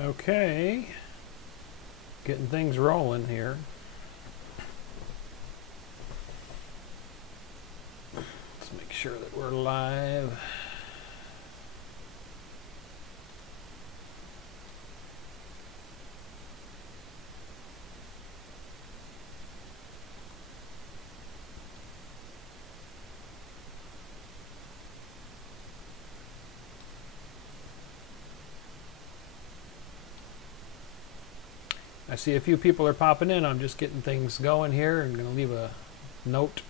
Okay, getting things rolling here. Let's make sure that we're live. I see a few people are popping in. I'm just getting things going here. I'm going to leave a note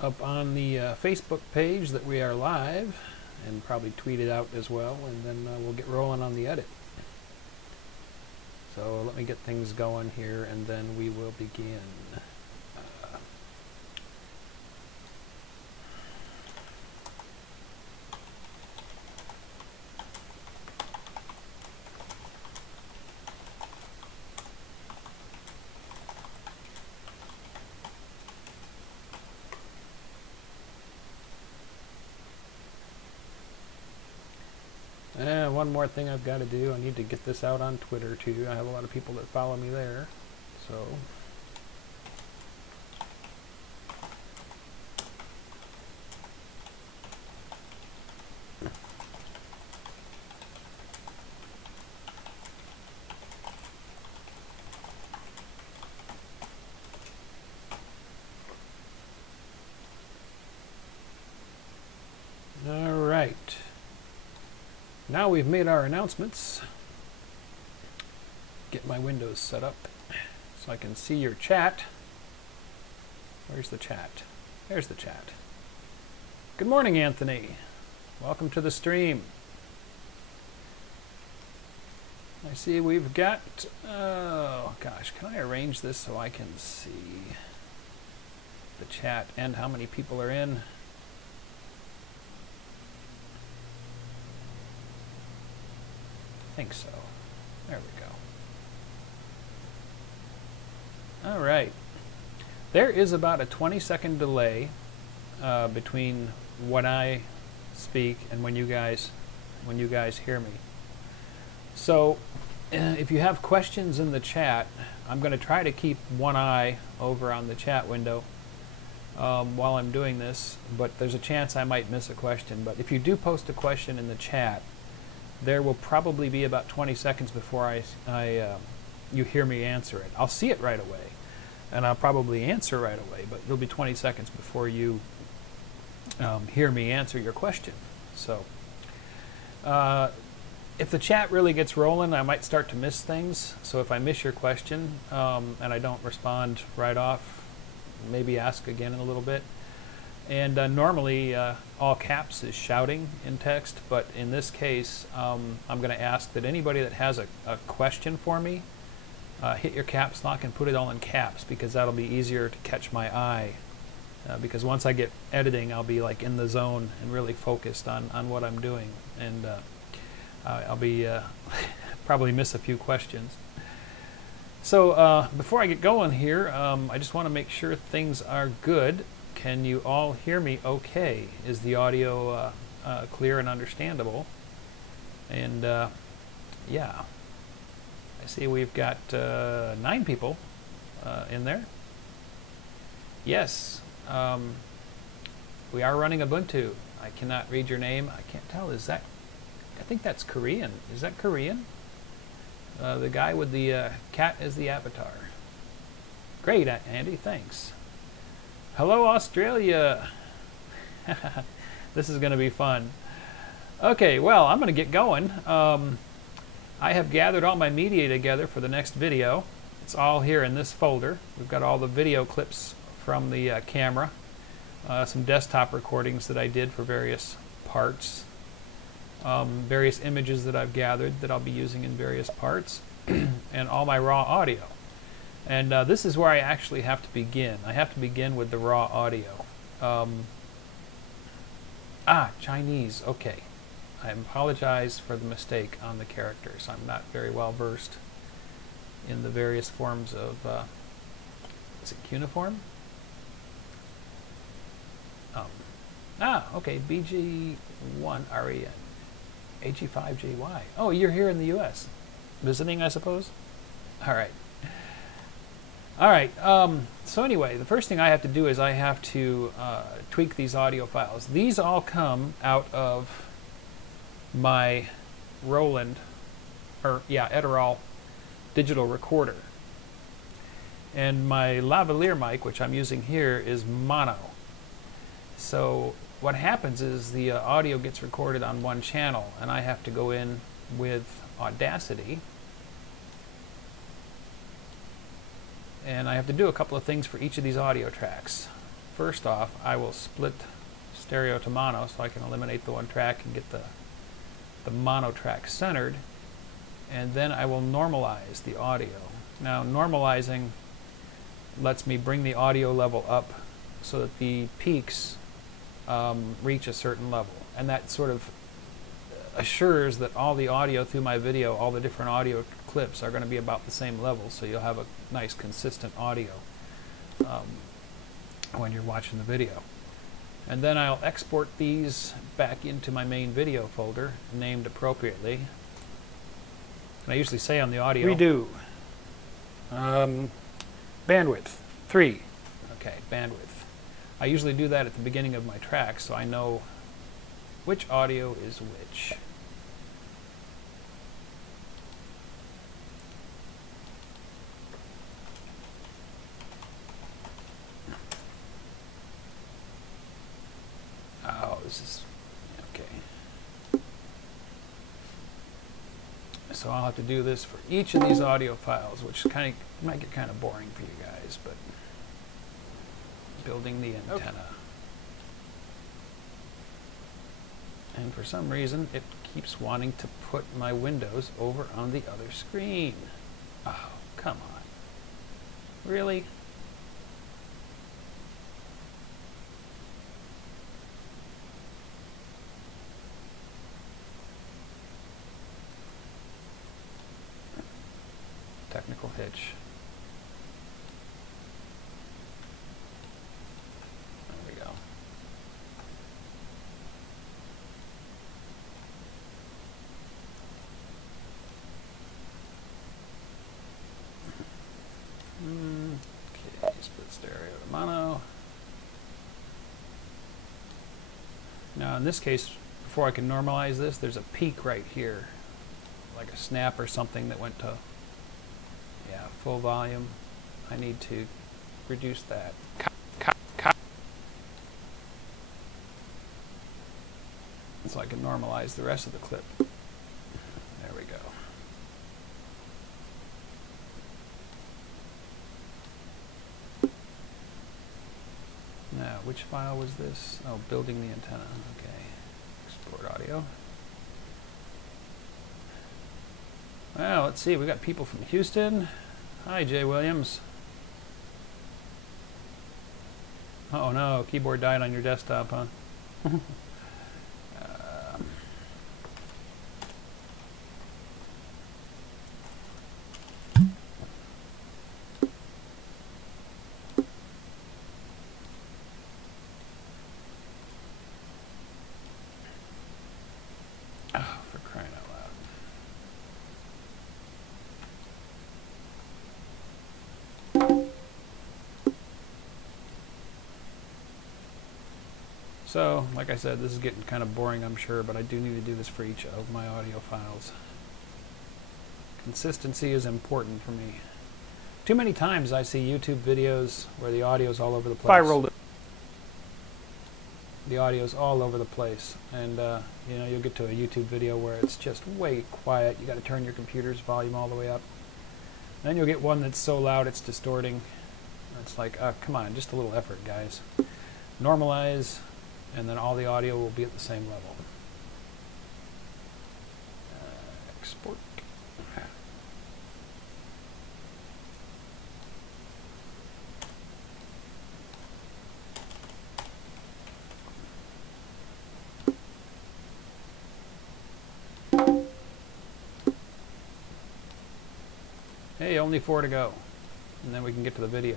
up on the Facebook page that we are live, and probably tweet it out as well, and then we'll get rolling on the edit. So let me get things going here, and then we will begin. One more thing I've got to do. I need to get this out on Twitter too. I have a lot of people that follow me there. So all right. Now we've made our announcements. Get my windows set up so I can see your chat. Where's the chat? There's the chat. Good morning, Anthony. Welcome to the stream. I see we've got, oh gosh, can I arrange this so I can see the chat and how many people are in? I think so. There we go. All right. There is about a 20-second delay between when I speak and when you guys hear me. So if you have questions in the chat, I'm going to try to keep one eye over on the chat window while I'm doing this, but there's a chance I might miss a question. But if you do post a question in the chat, there will probably be about 20 seconds before you hear me answer it. I'll see it right away, and I'll probably answer right away, but it'll be 20 seconds before you hear me answer your question. So if the chat really gets rolling, I might start to miss things. So if I miss your question and I don't respond right off, maybe ask again in a little bit. And normally all caps is shouting in text, but in this case I'm going to ask that anybody that has a question for me hit your caps lock and put it all in caps, because that'll be easier to catch my eye, because once I get editing I'll be like in the zone and really focused on what I'm doing, and I'll be probably miss a few questions. So before I get going here, I just want to make sure things are good. Can you all hear me okay? Is the audio clear and understandable? And yeah, I see we've got 9 people in there. Yes, we are running Ubuntu. I cannot read your name. I can't tell. Is that, I think that's Korean. Is that Korean? The guy with the cat as the avatar. Great, Andy, thanks. Hello, Australia. This is going to be fun. Okay, well, I'm going to get going. I have gathered all my media together for the next video. It's all here in this folder. We've got all the video clips from the camera, some desktop recordings that I did for various parts, various images that I've gathered that I'll be using in various parts, and all my raw audio. And this is where I actually have to begin. I have to begin with the raw audio. Chinese. Okay. I apologize for the mistake on the characters. I'm not very well versed in the various forms of, is it cuneiform? Okay, BG1 REN. AG5JY. Oh, you're here in the U.S. Visiting, I suppose? All right. All right. So anyway, the first thing I have to do is I have to tweak these audio files. These all come out of my Roland, or yeah, Edirol digital recorder. And my lavalier mic, which I'm using here, is mono. So what happens is the audio gets recorded on one channel, and I have to go in with Audacity, and I have to do a couple of things for each of these audio tracks. First off, I will split stereo to mono so I can eliminate the one track and get the mono track centered, and then I will normalize the audio. Now, normalizing lets me bring the audio level up so that the peaks reach a certain level, and that sort of assures that all the audio through my video, all the different audio clips, are going to be about the same level, so you'll have a nice consistent audio when you're watching the video. And then I'll export these back into my main video folder, named appropriately. And I usually say on the audio, redo. Bandwidth, 3. Okay, bandwidth. I usually do that at the beginning of my track so I know which audio is which. Oh, this is okay. So I'll have to do this for each of these audio files, which might get kind of boring for you guys, but building the antenna. Okay. And for some reason, it keeps wanting to put my windows over on the other screen. Oh, come on. Really? Technical hitch. There we go. Okay, split stereo to mono. Now in this case, before I can normalize this, there's a peak right here, like a snap or something that went to full volume. I need to reduce that. So I can normalize the rest of the clip. There we go. Now, which file was this? Oh, building the antenna. Okay. Export audio. Well, let's see. We got people from Houston. Hi, Jay Williams. Oh no, keyboard died on your desktop, huh? Oh, for crying out loud. So, like I said, this is getting kind of boring, I'm sure, but I do need to do this for each of my audio files. Consistency is important for me. Too many times I see YouTube videos where the audio's all over the place. I rolled it. The audio's all over the place, and you know, you'll get to a YouTube video where it's just way quiet. You got to turn your computer's volume all the way up. Then you'll get one that's so loud it's distorting. It's like, come on, just a little effort, guys. Normalize, and then all the audio will be at the same level. Export. Hey, only 4 to go, and then we can get to the video.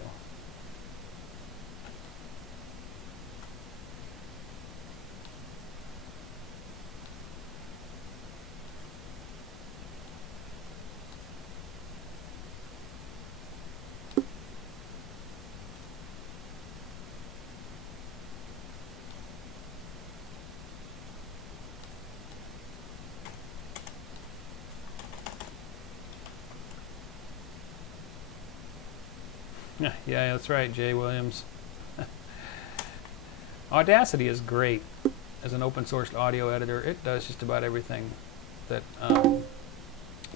Yeah, that's right, Jay Williams. Audacity is great as an open source audio editor. It does just about everything that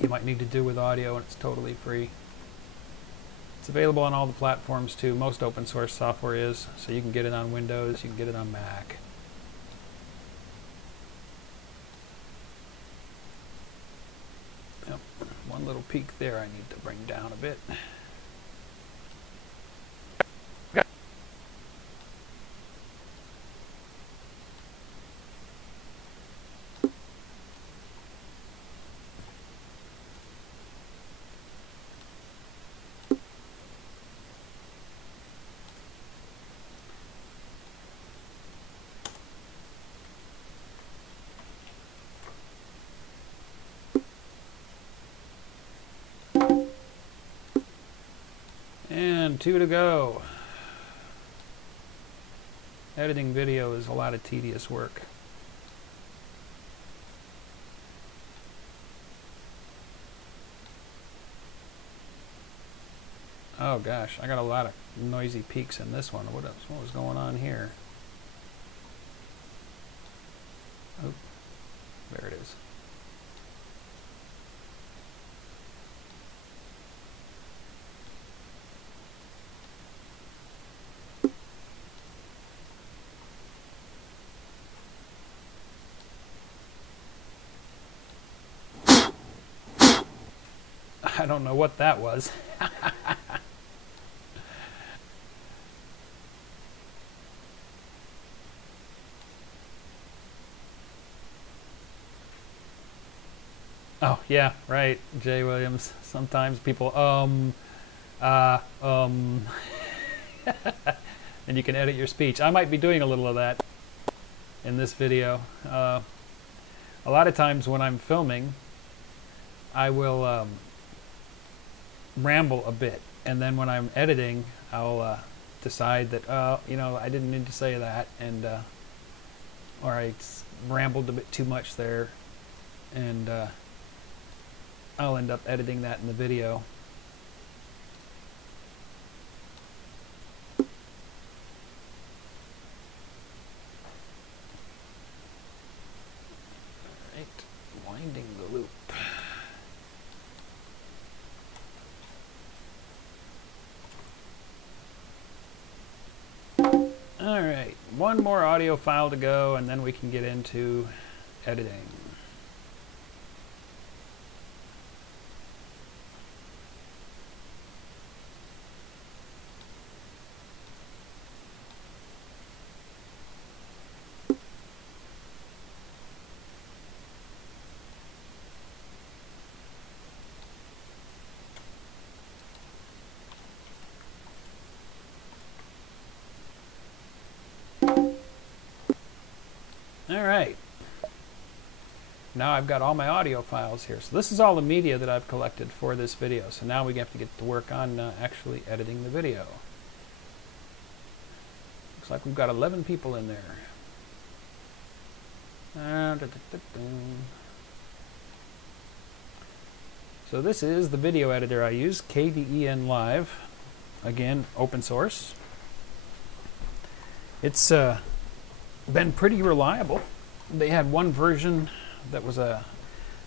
you might need to do with audio, and it's totally free. It's available on all the platforms too. Most open source software is, so you can get it on Windows, you can get it on Mac. Yep. One little peak there I need to bring down a bit. And 2 to go. Editing video is a lot of tedious work. Oh gosh, I got a lot of noisy peaks in this one. What was going on here? Oh, there it is. I don't know what that was. Oh, yeah, right, Jay Williams. Sometimes people, and you can edit your speech. I might be doing a little of that in this video. A lot of times when I'm filming, I will ramble a bit, and then when I'm editing, I'll decide that, you know, I didn't need to say that, and or I rambled a bit too much there, and I'll end up editing that in the video. Right, winding the loop. All right, one more audio file to go, and then we can get into editing. All right, now I've got all my audio files here. So this is all the media that I've collected for this video. So now we have to get to work on actually editing the video. Looks like we've got 11 people in there. So this is the video editor I use, KDEnlive. Again, open source. It's been pretty reliable. They had one version that was an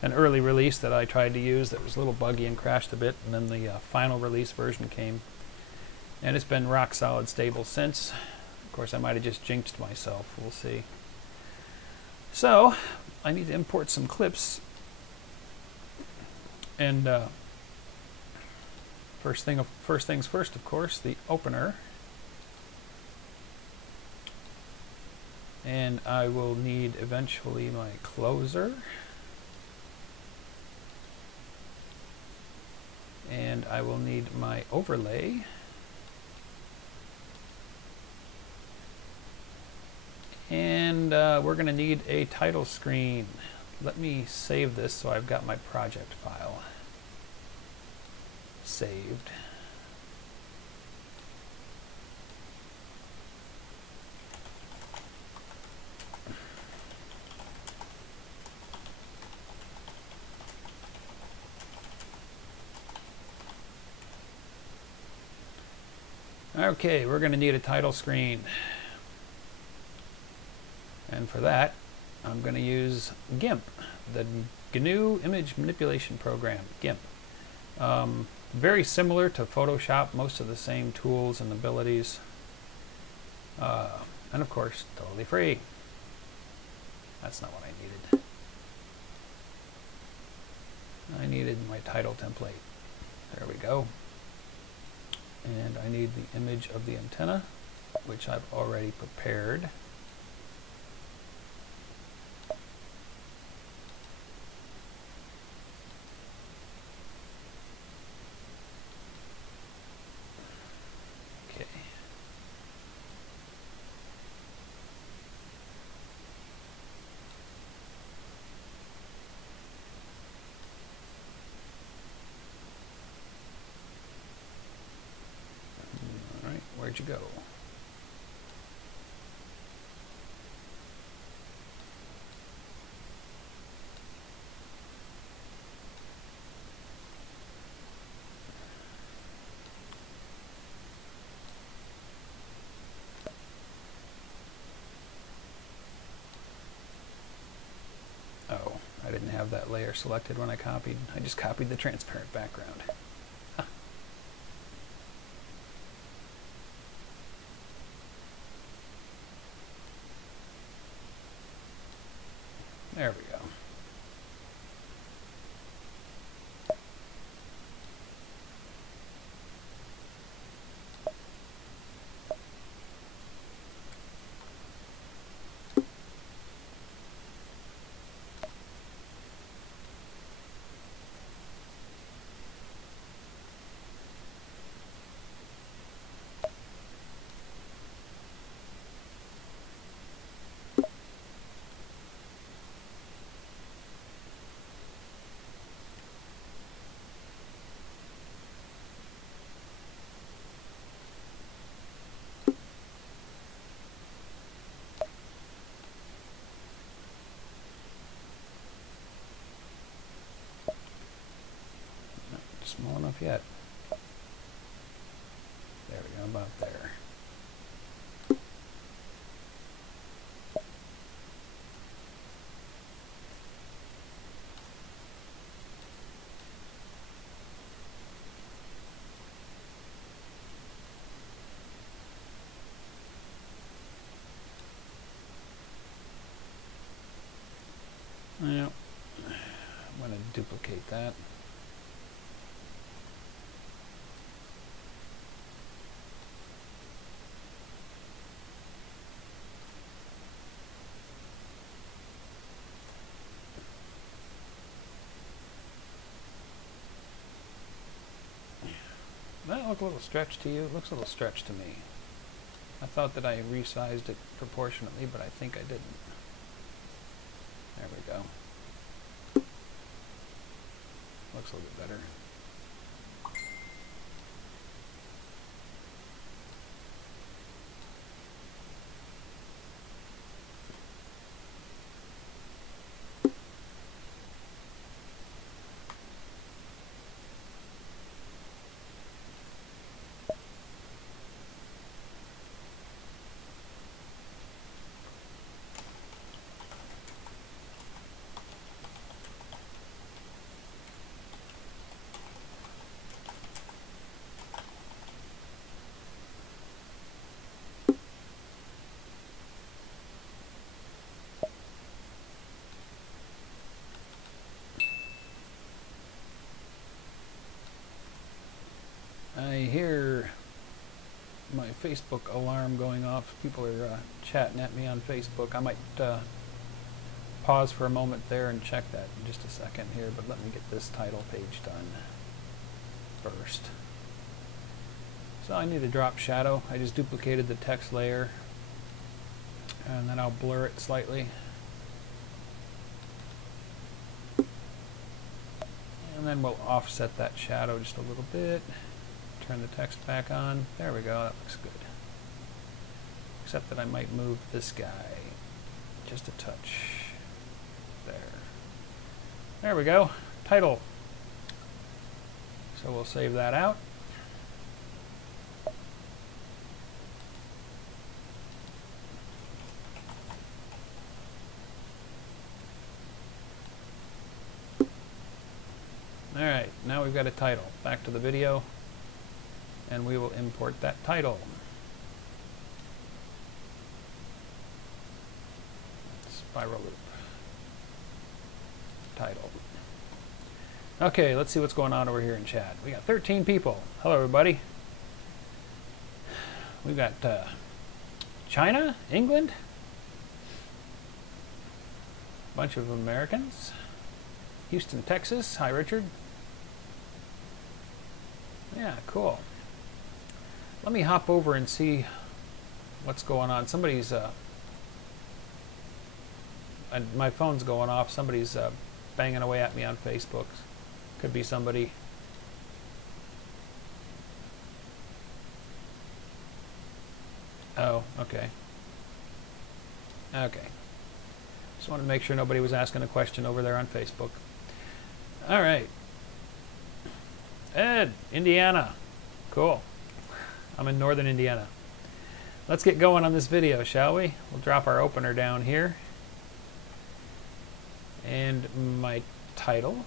early release that I tried to use that was a little buggy and crashed a bit, and then the final release version came, and it's been rock solid stable since. Of course, I might have just jinxed myself. We'll see. So I need to import some clips, and first things first, of course, the opener. And I will need eventually my closer. And I will need my overlay. And we're going to need a title screen. Let me save this so I've got my project file saved. Okay, we're going to need a title screen. And for that, I'm going to use GIMP, the GNU Image Manipulation Program, GIMP. Very similar to Photoshop, most of the same tools and abilities. And of course, totally free. That's not what I needed. I needed my title template. There we go. And I need the image of the antenna, which I've already prepared. Okay. All right, where'd you go? Oh, I didn't have that layer selected when I copied. I just copied the transparent background. There we go. Small enough yet. There we go, about there. Yeah, I'm going to duplicate that. That look a little stretched to you? It looks a little stretched to me. I thought that I resized it proportionately, but I think I didn't. There we go. Looks a little bit better. I hear my Facebook alarm going off. People are chatting at me on Facebook. I might pause for a moment there and check that in just a second here, but let me get this title page done first. So I need a drop shadow. I just duplicated the text layer and then I'll blur it slightly. And then we'll offset that shadow just a little bit. Turn the text back on. There we go, that looks good. Except that I might move this guy just a touch. There. There we go. Title. So we'll save that out. Alright, now we've got a title. Back to the video, and we will import that title. Spiral loop. Title. Okay, let's see what's going on over here in chat. We got 13 people. Hello, everybody. We've got China, England, a bunch of Americans, Houston, Texas. Hi, Richard. Yeah, cool. Let me hop over and see what's going on. Somebody's, my phone's going off. Somebody's banging away at me on Facebook. Could be somebody. Oh, okay. Okay. Just wanted to make sure nobody was asking a question over there on Facebook. All right. Ed, Indiana. Cool. I'm in northern Indiana. Let's get going on this video, shall we? We'll drop our opener down here. And my title.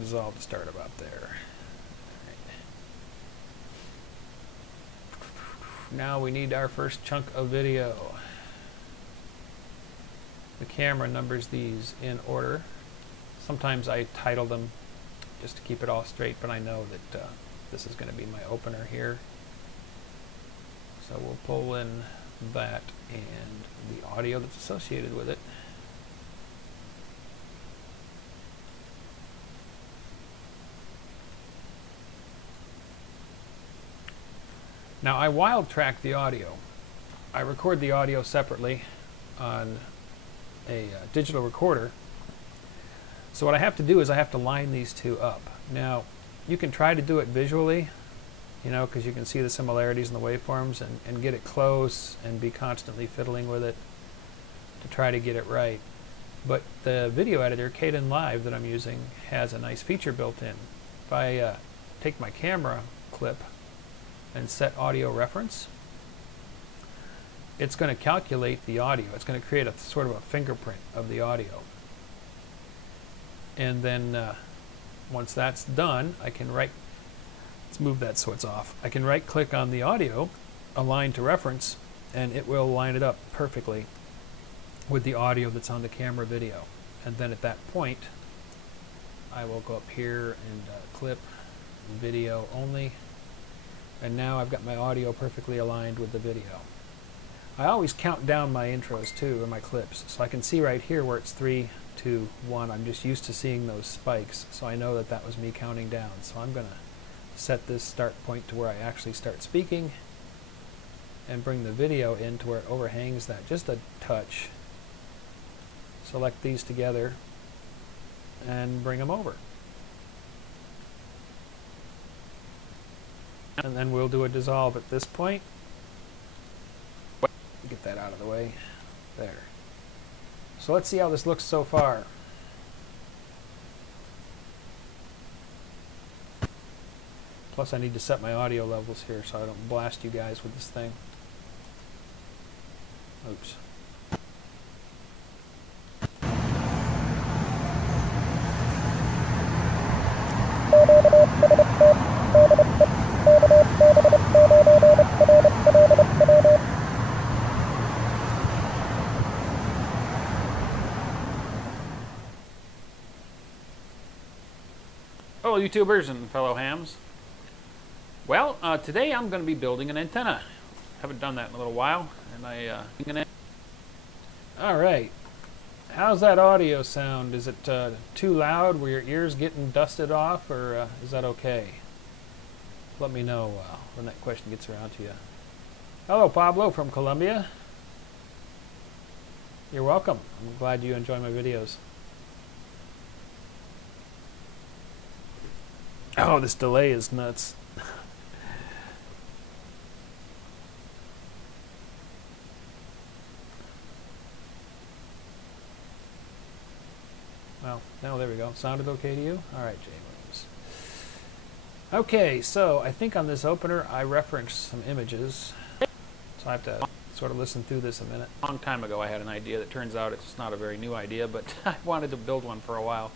Dissolve to start about there. Right. Now we need our first chunk of video. The camera numbers these in order. Sometimes I title them just to keep it all straight, but I know that this is going to be my opener here. So we'll pull in that and the audio that's associated with it. Now I wild track the audio. I record the audio separately on a digital recorder. So what I have to do is I have to line these two up. Now you can try to do it visually, you know, because you can see the similarities in the waveforms and get it close and be constantly fiddling with it to try to get it right. But the video editor, KDEnlive, that I'm using has a nice feature built in. If I take my camera clip and set audio reference, it's going to calculate the audio. It's going to create a sort of a fingerprint of the audio. And then once that's done, I can let's move that so it's off. I can right click on the audio, align to reference, and it will line it up perfectly with the audio that's on the camera video. And then at that point, I will go up here and clip video only. And now I've got my audio perfectly aligned with the video. I always count down my intros too, or my clips, so I can see right here where it's 3, 2, 1. I'm just used to seeing those spikes, so I know that that was me counting down. So I'm going to set this start point to where I actually start speaking and bring the video in to where it overhangs that just a touch. Select these together and bring them over. And then we'll do a dissolve at this point. Get that out of the way. There. So let's see how this looks so far. Plus I need to set my audio levels here so I don't blast you guys with this thing. Oops. Hello YouTubers and fellow hams. Well, today I'm going to be building an antenna. Haven't done that in a little while, and Alright, how's that audio sound? Is it too loud? Were your ears getting dusted off, or is that okay? Let me know when that question gets around to you. Hello Pablo from Colombia. You're welcome. I'm glad you enjoy my videos. Oh, this delay is nuts. Well, no, there we go. Sounded okay to you? All right, Jay Williams. Okay, so I think on this opener I referenced some images. So I have to sort of listen through this a minute. A long time ago I had an idea that turns out it's not a very new idea, but I wanted to build one for a while.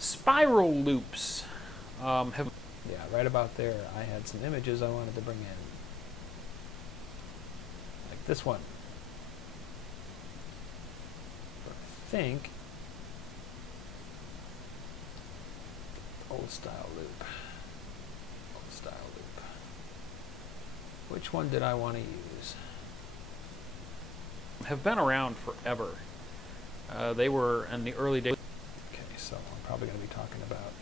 Spiral loops have... Yeah, right about there I had some images I wanted to bring in. Like this one. But I think... Old style loop. Old style loop. Which one did I want to use? Have been around forever. They were in the early days. Okay, so I'm probably going to be talking about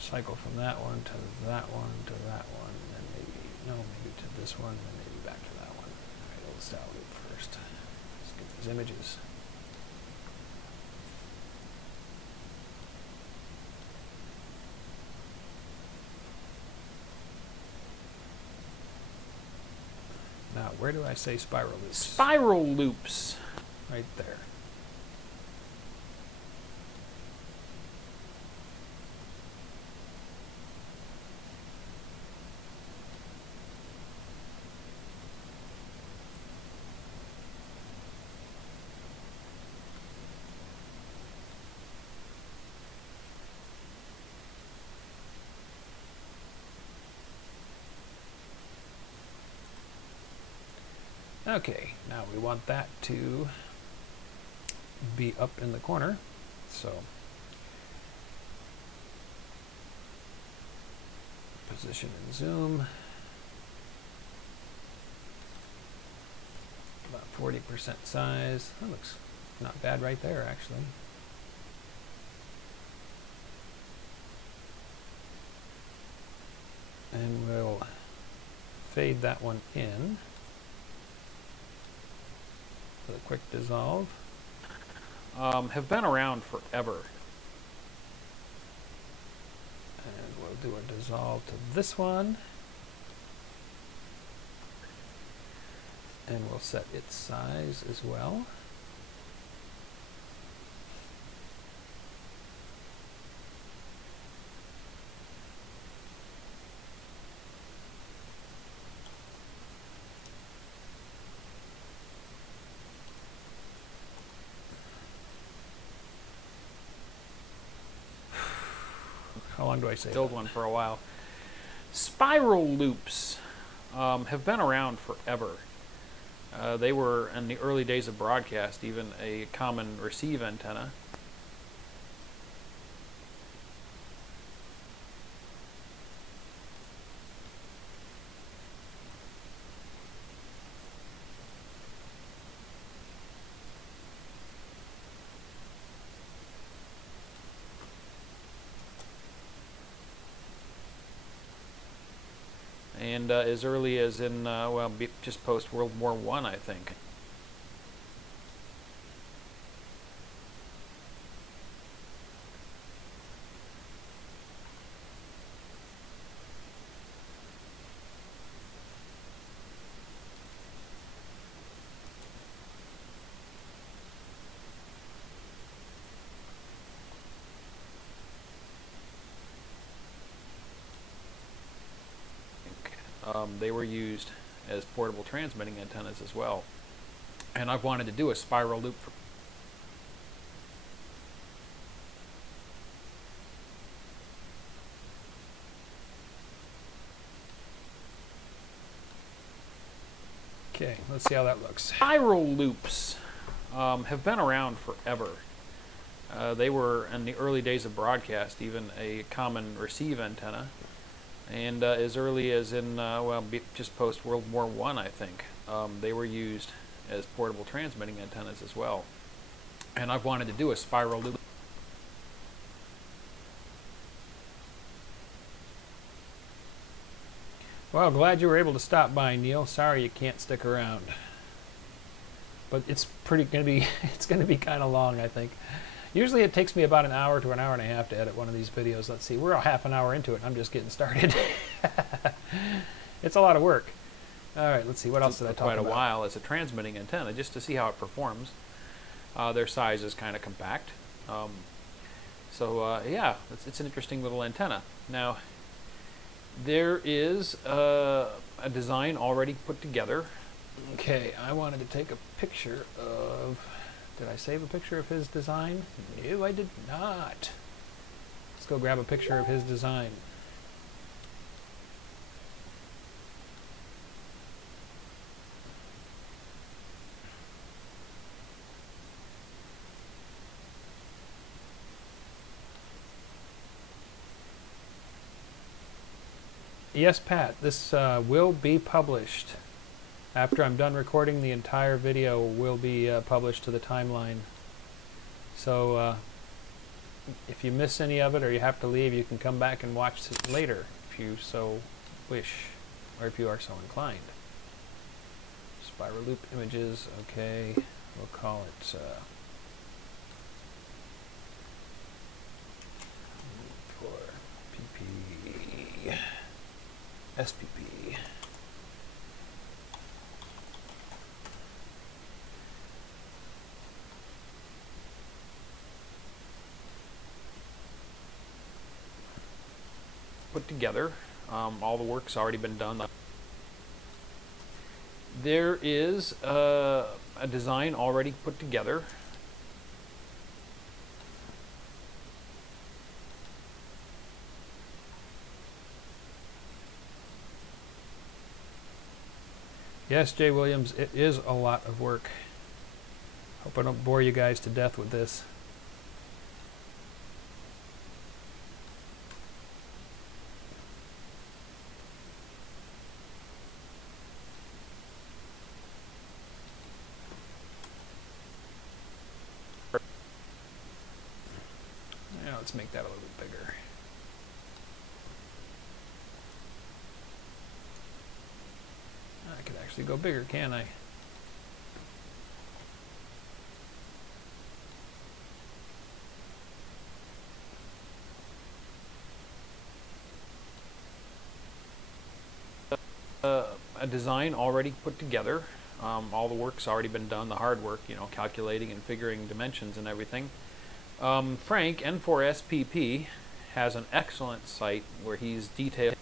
cycle from that one to that one to that one, and then maybe to this one, and then maybe back to that one. All right, old style loop first. Let's get these images. Now, where do I say spiral loops? Spiral loops. Right there. Okay, now we want that to be up in the corner, so position and zoom, about 40% size. That looks not bad right there, actually. And we'll fade that one in with a quick dissolve. Have been around forever. And we'll do a dissolve to this one. And we'll set its size as well. How long do I say? Build one for a while. Spiral loops have been around forever. They were, in the early days of broadcast, even a common receive antenna. And as early as in, well, just post World War I, I think. They were used as portable transmitting antennas as well. And I've wanted to do a spiral loop for okay, let's see how that looks. Spiral loops have been around forever. They were, in the early days of broadcast, even a common receive antenna. And as early as in, well, just post World War I, I think, they were used as portable transmitting antennas as well. And I've wanted to do a spiral loop. Well, glad you were able to stop by, Neil. Sorry you can't stick around. But it's it's gonna be kind of long, I think. Usually it takes me about an hour to an hour and a half to edit one of these videos. Let's see, we're a half an hour into it. I'm just getting started. It's a lot of work. All right, let's see, what else did I talk about? Quite a while as a transmitting antenna, just to see how it performs. Their size is kind of compact. Yeah, it's an interesting little antenna. Now, there is a design already put together. Okay, I wanted to take a picture of... Did I save a picture of his design? No, I did not. Let's go grab a picture of his design. Yes, Pat, this will be published. After I'm done recording, the entire video will be published to the timeline. So if you miss any of it or you have to leave, you can come back and watch it later if you so wish, or if you are so inclined. Spiral loop images, okay, we'll call it for PP, SPP. Put together. All the work's already been done. There is a design already put together. Yes, Jay Williams, it is a lot of work. Hope I don't bore you guys to death with this. Now let's make that a little bit bigger. I could actually go bigger, can't I? A design already put together. All the work's already been done, the hard work, you know, calculating and figuring dimensions and everything. Frank, N4SPP, has an excellent site where he's detailed.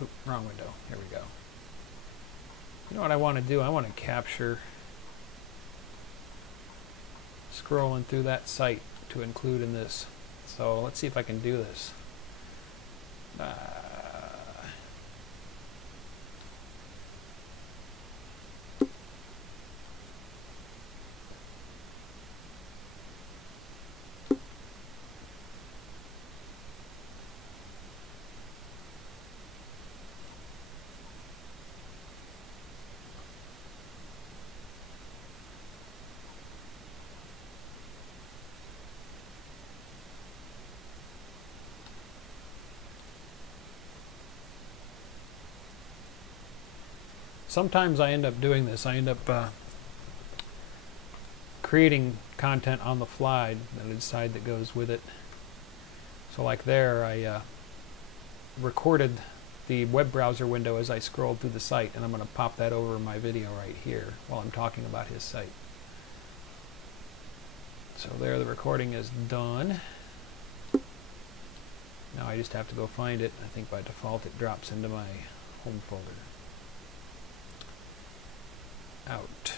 Oop, wrong window. Here we go. You know what I want to do? I want to capture scrolling through that site to include in this. So let's see if I can do this. Sometimes I end up doing this. I end up creating content on the fly and I decide that goes with it. So like there, I recorded the web browser window as I scrolled through the site, and I'm going to pop that over my video right here while I'm talking about his site. So there, the recording is done. Now I just have to go find it. I think by default it drops into my home folder. Out.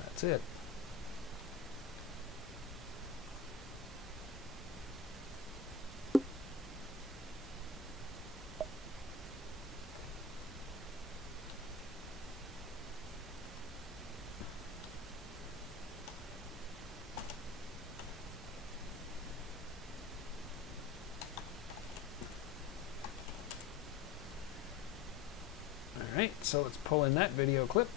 That's it. Alright, so let's pull in that video clip.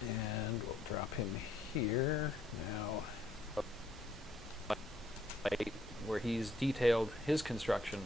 And we'll drop him here now, where he's detailed his construction.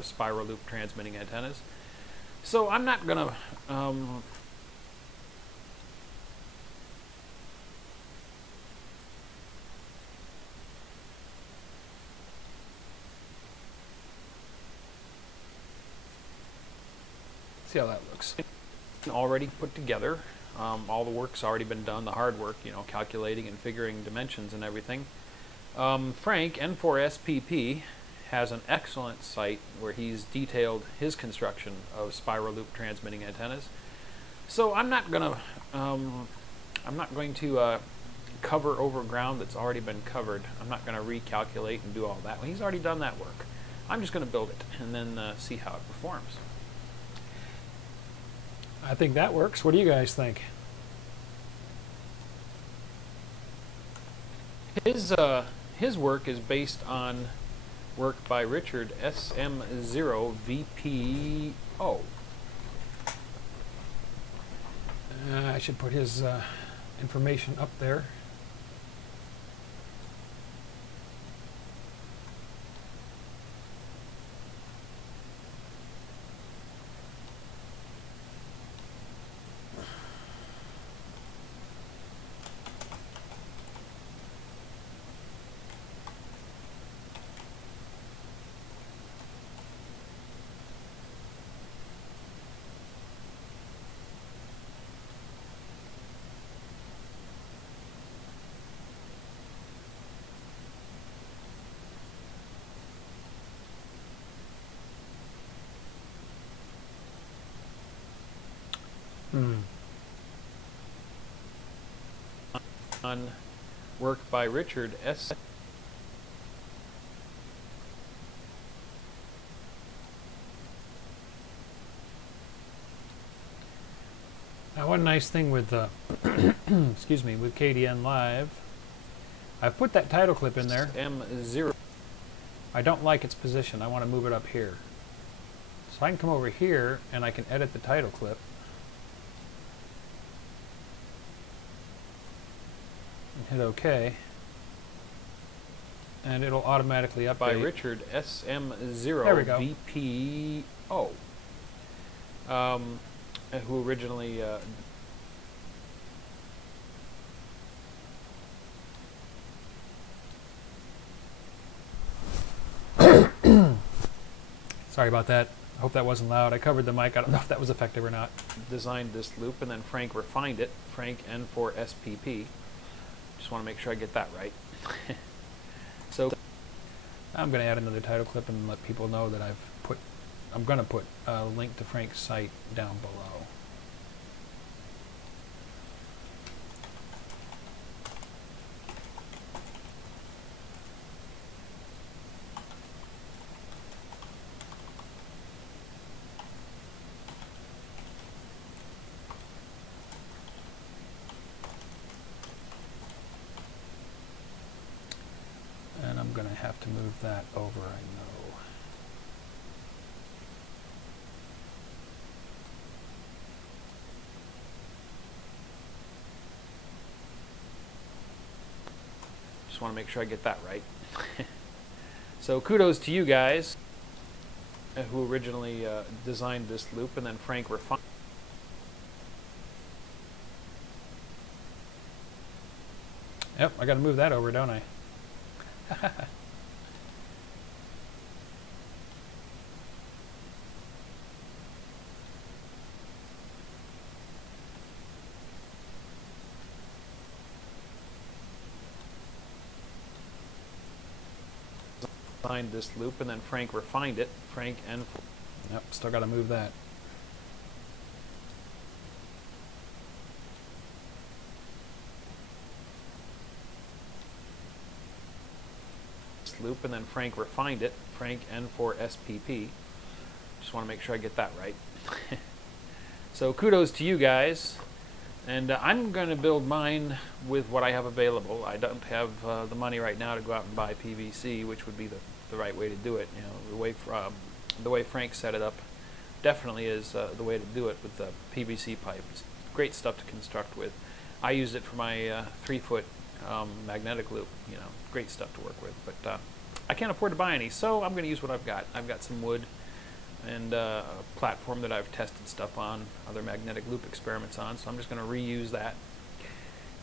of spiral loop transmitting antennas. So I'm not going to see how that looks. Already put together. All the work's already been done, the hard work, you know, calculating and figuring dimensions and everything. Frank, N4SPP, has an excellent site where he's detailed his construction of spiral loop transmitting antennas. So I'm not going to cover over ground that's already been covered. I'm not going to recalculate and do all that. He's already done that work. I'm just going to build it and then see how it performs. I think that works. What do you guys think? His work is based on work by Richard SM0VPO. I should put his information up there. On work by Richard S. Now, one nice thing with excuse me, with KDEnlive, I've put that title clip in there. M0. I don't like its position. I want to move it up here. So I can come over here and I can edit the title clip. Hit OK, and it'll automatically update. By Richard SM0VPO, who originally sorry about that. I hope that wasn't loud. I covered the mic. I don't know if that was effective or not. Designed this loop, and then Frank refined it. Frank N4SPP. Just want to make sure I get that right. So I'm going to add another title clip and let people know that I'm going to put a link to Frank's site down below. I'm going to have to move that over, I know. Just want to make sure I get that right. So kudos to you guys who originally designed this loop, and then Frank refined. Yep, I got to move that over, don't I? Designed this loop, and then Frank refined it. Frank and yep, still got to move that. Loop, and then Frank refined it. Frank N4SPP. Just want to make sure I get that right. So kudos to you guys, and I'm going to build mine with what I have available. I don't have the money right now to go out and buy PVC, which would be the right way to do it. You know, the way Frank set it up definitely is the way to do it with the PVC pipe. It's great stuff to construct with. I use it for my 3-foot magnetic loop. You know, great stuff to work with. But I can't afford to buy any, so I'm going to use what I've got. I've got some wood and a platform that I've tested stuff on, other magnetic loop experiments on, so I'm just going to reuse that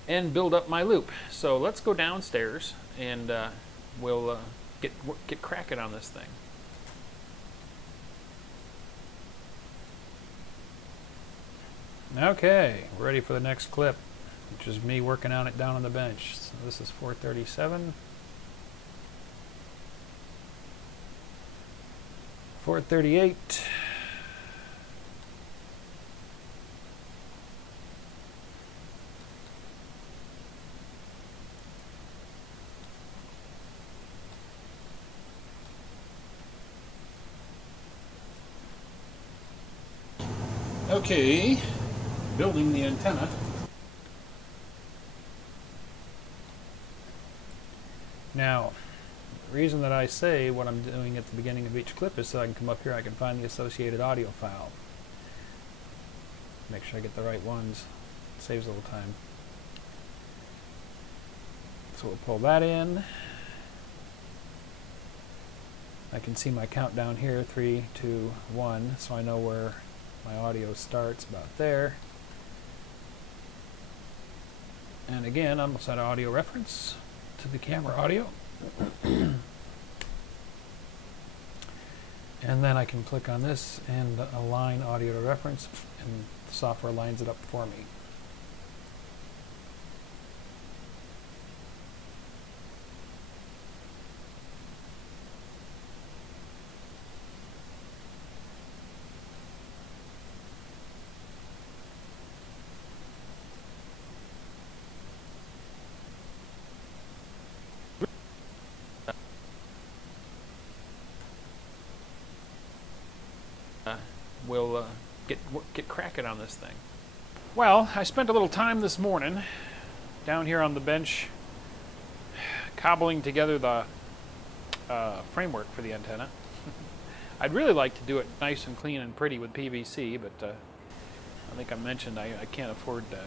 and build up my loop. So let's go downstairs and we'll get cracking on this thing. Okay, we're ready for the next clip, which is me working on it down on the bench. So this is 437. 438. Okay, building the antenna. Now, the reason that I say what I'm doing at the beginning of each clip is so I can come up here, I can find the associated audio file. Make sure I get the right ones. It saves a little time. So we'll pull that in. I can see my countdown here, 3, 2, 1, so I know where my audio starts, about there. And again, I'm going to set an audio reference to the camera audio. And then I can click on this and align audio to reference, and the software lines it up for me. We'll get cracking on this thing. Well, I spent a little time this morning down here on the bench cobbling together the framework for the antenna. I'd really like to do it nice and clean and pretty with PVC, but I think I mentioned I can't afford to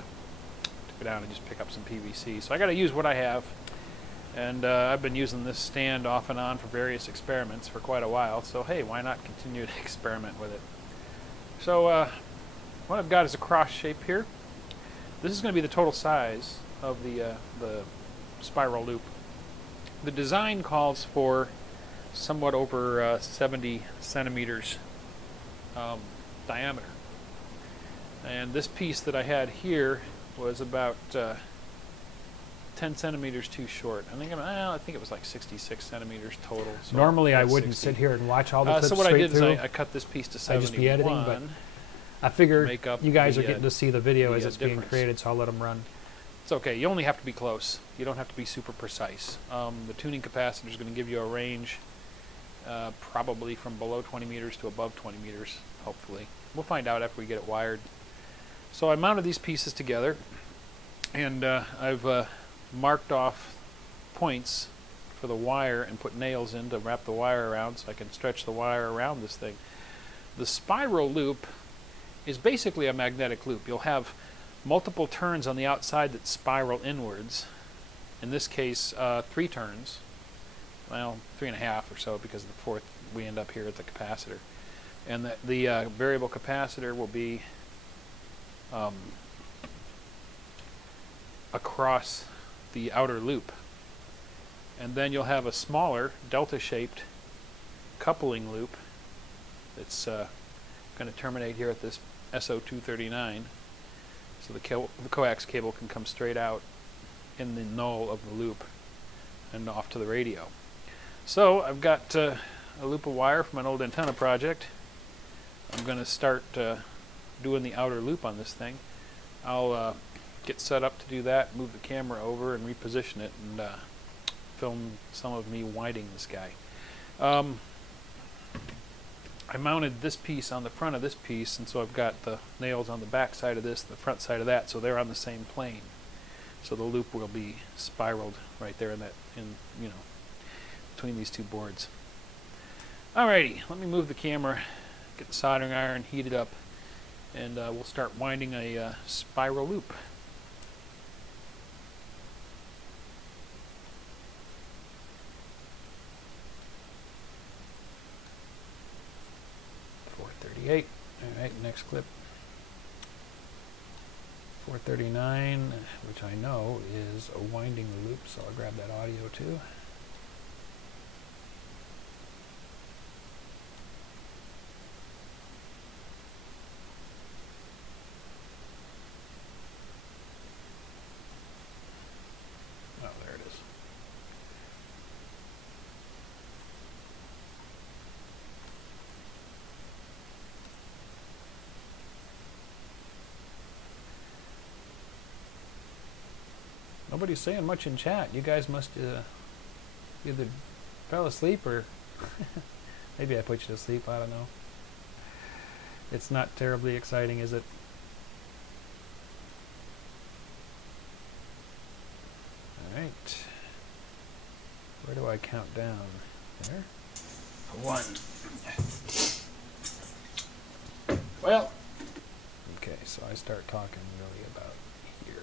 go down and just pick up some PVC. So I got to use what I have, and I've been using this stand off and on for various experiments for quite a while, so hey, why not continue to experiment with it? So what I've got is a cross shape here. This is going to be the total size of the spiral loop. The design calls for somewhat over 70 centimeters diameter. And this piece that I had here was about 10 centimeters too short. I think it was like 66 centimeters total. So normally I wouldn't sit here and watch all the clips so what I did through. is I cut this piece to 71. I'd just be editing, but I figure you guys are getting to see the video as it's being created, so I'll let them run. It's okay. You only have to be close. You don't have to be super precise. The tuning capacitor is going to give you a range probably from below 20 meters to above 20 meters, hopefully. We'll find out after we get it wired. So I mounted these pieces together, and I've marked off points for the wire and put nails in to wrap the wire around so I can stretch the wire around this thing. The spiral loop is basically a magnetic loop. You'll have multiple turns on the outside that spiral inwards. In this case, 3 turns. Well, 3.5 or so, because the 4th we end up here at the capacitor. And the variable capacitor will be across the outer loop. And then you'll have a smaller delta-shaped coupling loop that's going to terminate here at this SO239. So the coax cable can come straight out in the null of the loop and off to the radio. So I've got a loop of wire from an old antenna project. I'm going to start doing the outer loop on this thing. I'll get set up to do that, move the camera over and reposition it, and film some of me winding this guy. I mounted this piece on the front of this piece, and so I've got the nails on the back side of this, the front side of that, so they're on the same plane. So the loop will be spiraled right there between these two boards. Alrighty, let me move the camera, get the soldering iron heated up, and we'll start winding a spiral loop. 438. All right, next clip. 439, which I know is a winding loop, so I'll grab that audio too. Oh, there it is. Nobody's saying much in chat. You guys must either fell asleep or maybe I put you to sleep. I don't know. It's not terribly exciting, is it? All right. Where do I count down? There? 1. Well. Okay, so I start talking really about here.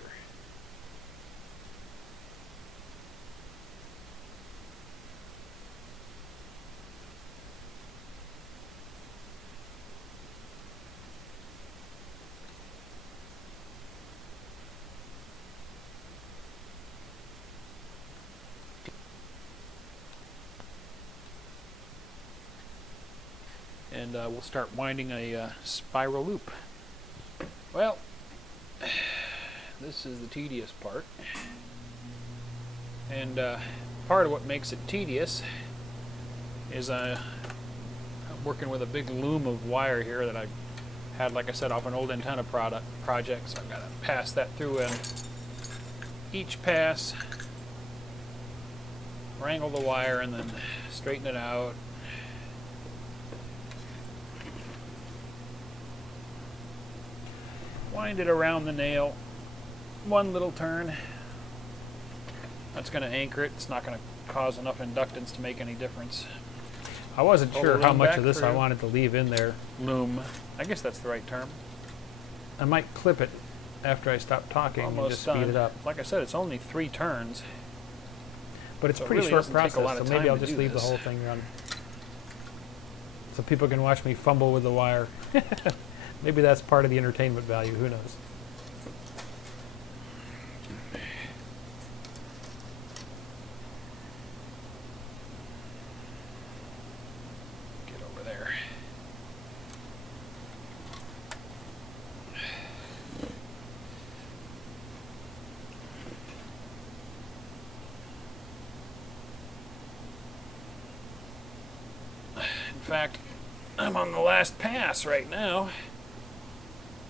And we'll start winding a spiral loop. Well, this is the tedious part. And part of what makes it tedious is I'm working with a big loom of wire here that I had, like I said, off an old antenna project. So I've got to pass that through, and each pass, wrangle the wire and then straighten it out. Wind it around the nail, one little turn. That's going to anchor it. It's not going to cause enough inductance to make any difference. I wasn't sure how much of this I wanted to leave in there. Loom. I guess that's the right term. I might clip it after I stop talking and just speed it up. Like I said, it's only 3 turns. But it's a pretty short process, so maybe I'll just leave the whole thing run. So people can watch me fumble with the wire. Maybe that's part of the entertainment value, who knows. Get over there. In fact, I'm on the last pass right now.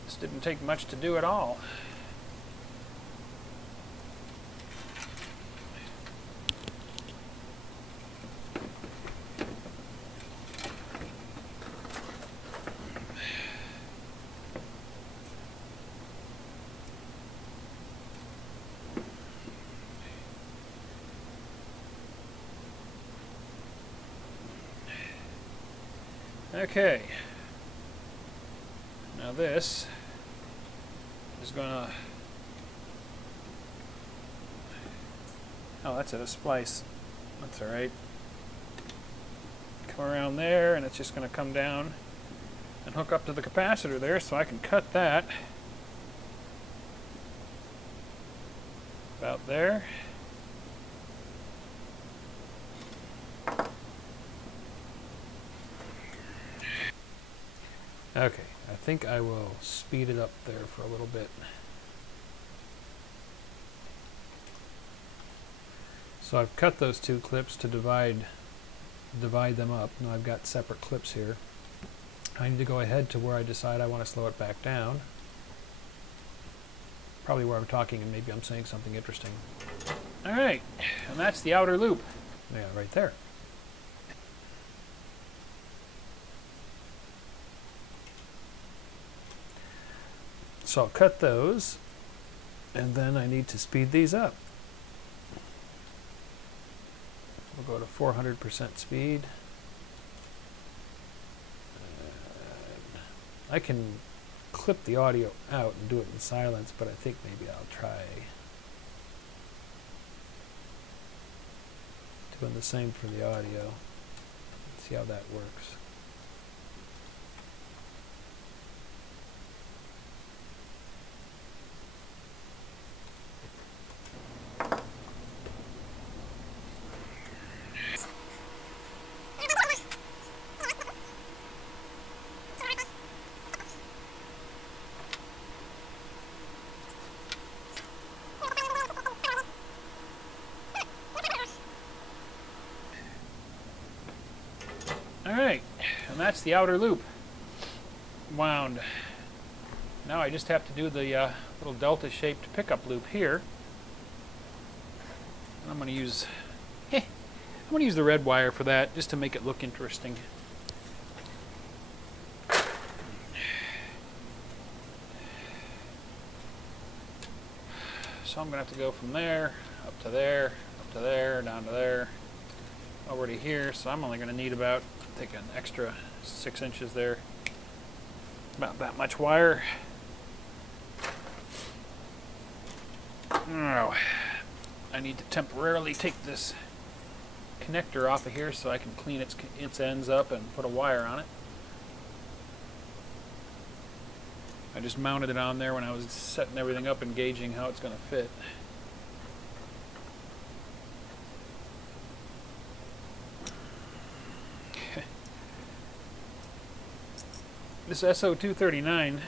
This didn't take much to do at all. Okay. Now this is gonna, oh, that's at a splice. That's all right. Come around there, and it's just gonna come down and hook up to the capacitor there, so I can cut that about there. Okay, I think I will speed it up there for a little bit. So I've cut those 2 clips to divide them up. Now I've got separate clips here. I need to go ahead to where I decide I want to slow it back down. Probably where I'm talking and maybe I'm saying something interesting. All right, and that's the outer loop. Yeah, right there. So I'll cut those, and then I need to speed these up. We'll go to 400% speed. I can clip the audio out and do it in silence, but I think maybe I'll try doing the same for the audio. Let's see how that works. And that's the outer loop wound. Now I just have to do the little delta-shaped pickup loop here. And I'm going to use the red wire for that, just to make it look interesting. So I'm going to have to go from there, up to there, up to there, down to there, over to here. So I'm only going to need about, take an extra 6 inches there. About that much wire. Now, I need to temporarily take this connector off of here so I can clean its ends up and put a wire on it. I just mounted it on there when I was setting everything up and gauging how it's going to fit. This SO239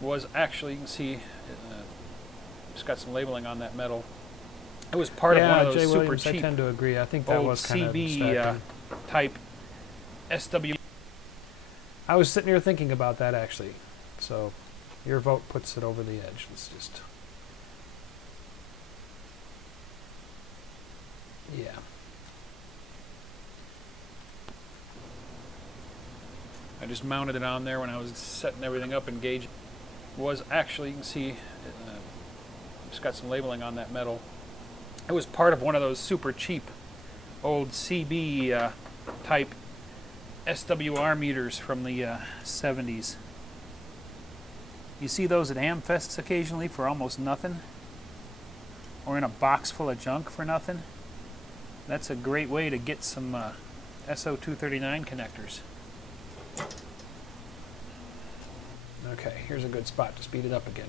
was actually, you can see, it's got some labeling on that metal. It was part of one of those super cheap, I tend to agree. I think that was kind CB of type SW. I was sitting here thinking about that actually. So your vote puts it over the edge. Let's just, yeah. I just mounted it on there when I was setting everything up and gauging. It was actually, you can see, it's got some labeling on that metal. It was part of one of those super cheap old CB type SWR meters from the 70s. You see those at Amfests occasionally for almost nothing, or in a box full of junk for nothing. That's a great way to get some SO239 connectors. Okay, here's a good spot to speed it up again.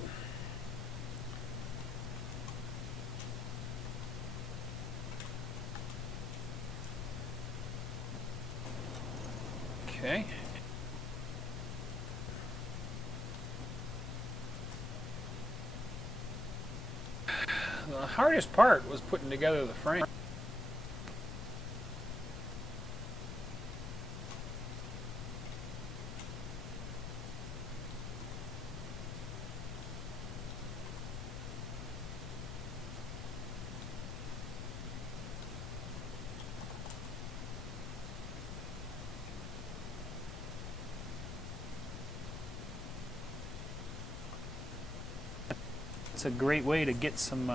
Okay. The hardest part was putting together the frame. It's a great way to get some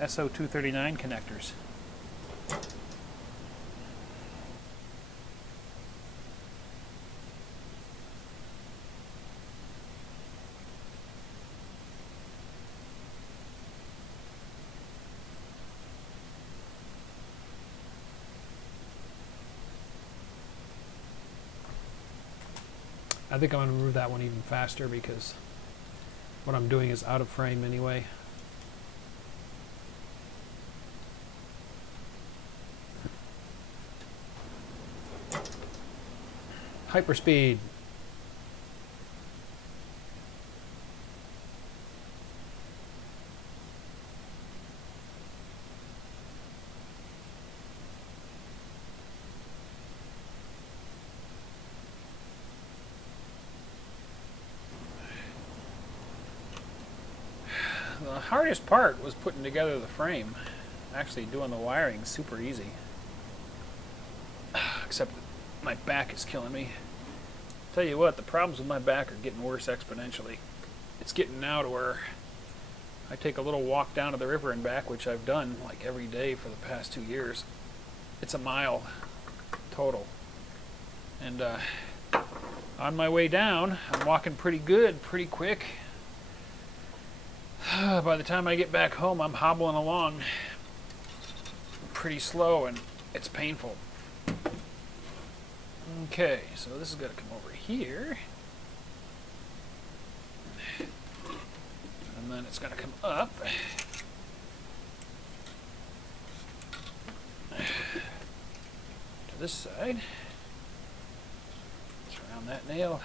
SO239 connectors. I think I'm going to move that one even faster because what I'm doing is out of frame anyway. Hyperspeed. The hardest part was putting together the frame. Actually doing the wiring is super easy. Except that my back is killing me. Tell you what, the problems with my back are getting worse exponentially. It's getting now to where I take a little walk down to the river and back, which I've done like every day for the past 2 years. It's a mile total. And on my way down, I'm walking pretty good, pretty quick. By the time I get back home, I'm hobbling along pretty slow and it's painful. Okay, so this is going to come over here. And then it's going to come up. To this side. Surround that nail.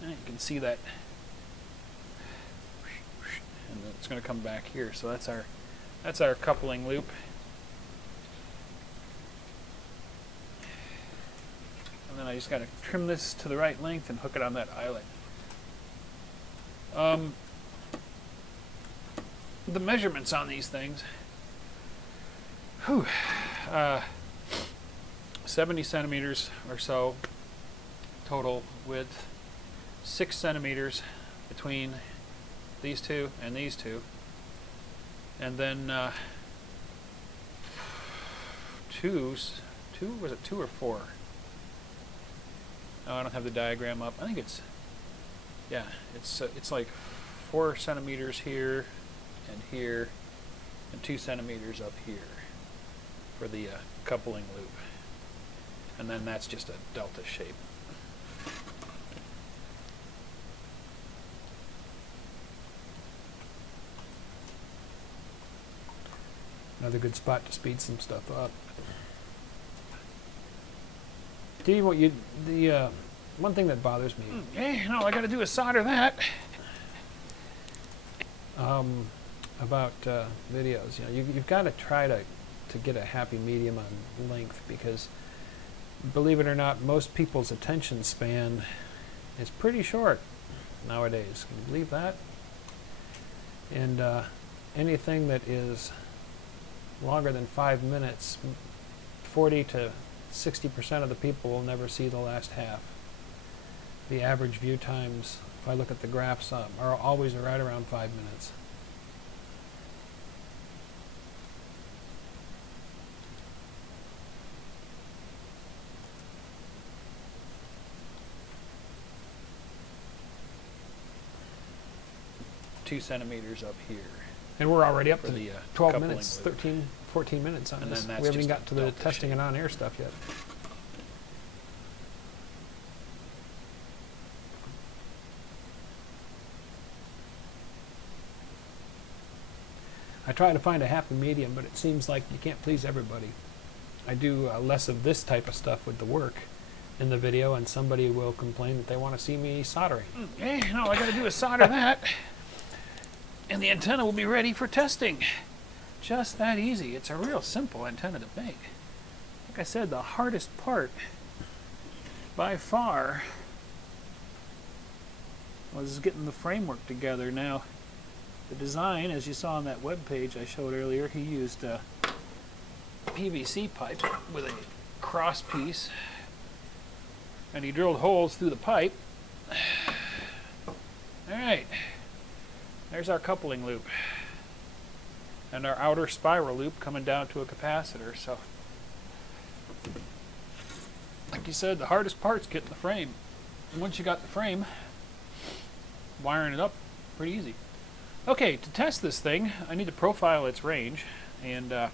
And you can see that. And it's going to come back here. So that's our coupling loop. I just got to trim this to the right length and hook it on that eyelet. The measurements on these things, 70 centimeters or so total width, 6 centimeters between these two and these two, and then was it 2 or 4? Oh, I don't have the diagram up. I think it's, yeah, it's like 4 centimeters here and here, and 2 centimeters up here for the coupling loop, and then that's just a delta shape. Another good spot to speed some stuff up. Do you want the one thing that bothers me? All I got to do is solder that. About videos, you know, you've got to try to get a happy medium on length, because believe it or not, most people's attention span is pretty short nowadays. Can you believe that? And anything that is longer than 5 minutes, 40 to 60% of the people will never see the last half. The average view times, if I look at the graphs, are always right around 5 minutes. Two centimeters up here. And we're already up to the 12 minutes, 13, 14 minutes on this. We haven't even got to the testing and on-air stuff yet. I try to find a happy medium, but it seems like you can't please everybody. I do less of this type of stuff with the work in the video, and somebody will complain that they want to see me soldering. All I got to do is solder that, and the antenna will be ready for testing. Just that easy. It's a real simple antenna to make. Like I said, the hardest part by far was getting the framework together. Now, the design, as you saw on that web page I showed earlier, he used a PVC pipe with a cross piece, and he drilled holes through the pipe. Alright, there's our coupling loop and our outer spiral loop coming down to a capacitor. So, like you said, the hardest part's getting the frame. And once you got the frame, wiring it up, pretty easy. Okay, to test this thing, I need to profile its range, and I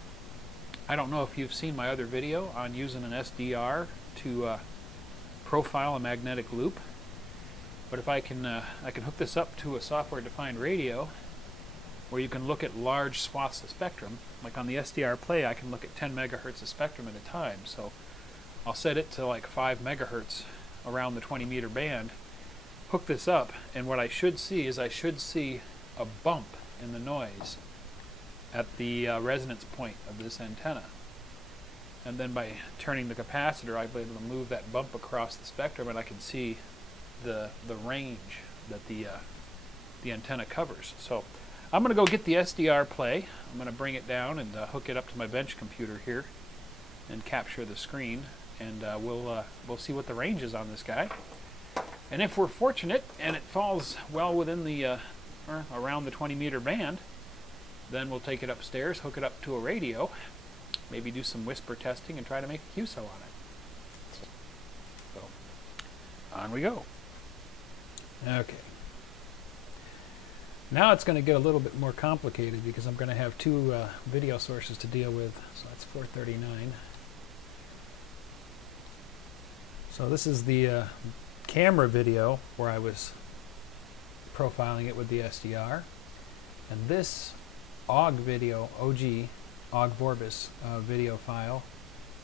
don't know if you've seen my other video on using an SDR to profile a magnetic loop, but if I can hook this up to a software-defined radio where you can look at large swaths of spectrum. Like on the SDR Play, I can look at 10 megahertz of spectrum at a time, so I'll set it to like 5 megahertz around the 20-meter band, hook this up, and what I should see is I should see a bump in the noise at the resonance point of this antenna. And then by turning the capacitor, I'll be able to move that bump across the spectrum, and I can see the range that the antenna covers. So I'm going to go get the SDR Play. I'm going to bring it down and hook it up to my bench computer here and capture the screen, and we'll see what the range is on this guy. And if we're fortunate and it falls well within the around the 20-meter band, then we'll take it upstairs, hook it up to a radio, maybe do some whisper testing and try to make a QSO on it. So, on we go. Okay. Now it's going to get a little bit more complicated because I'm going to have two video sources to deal with. So that's 439. So this is the camera video where I was profiling it with the SDR. And this OGG video, OGG Vorbis video file,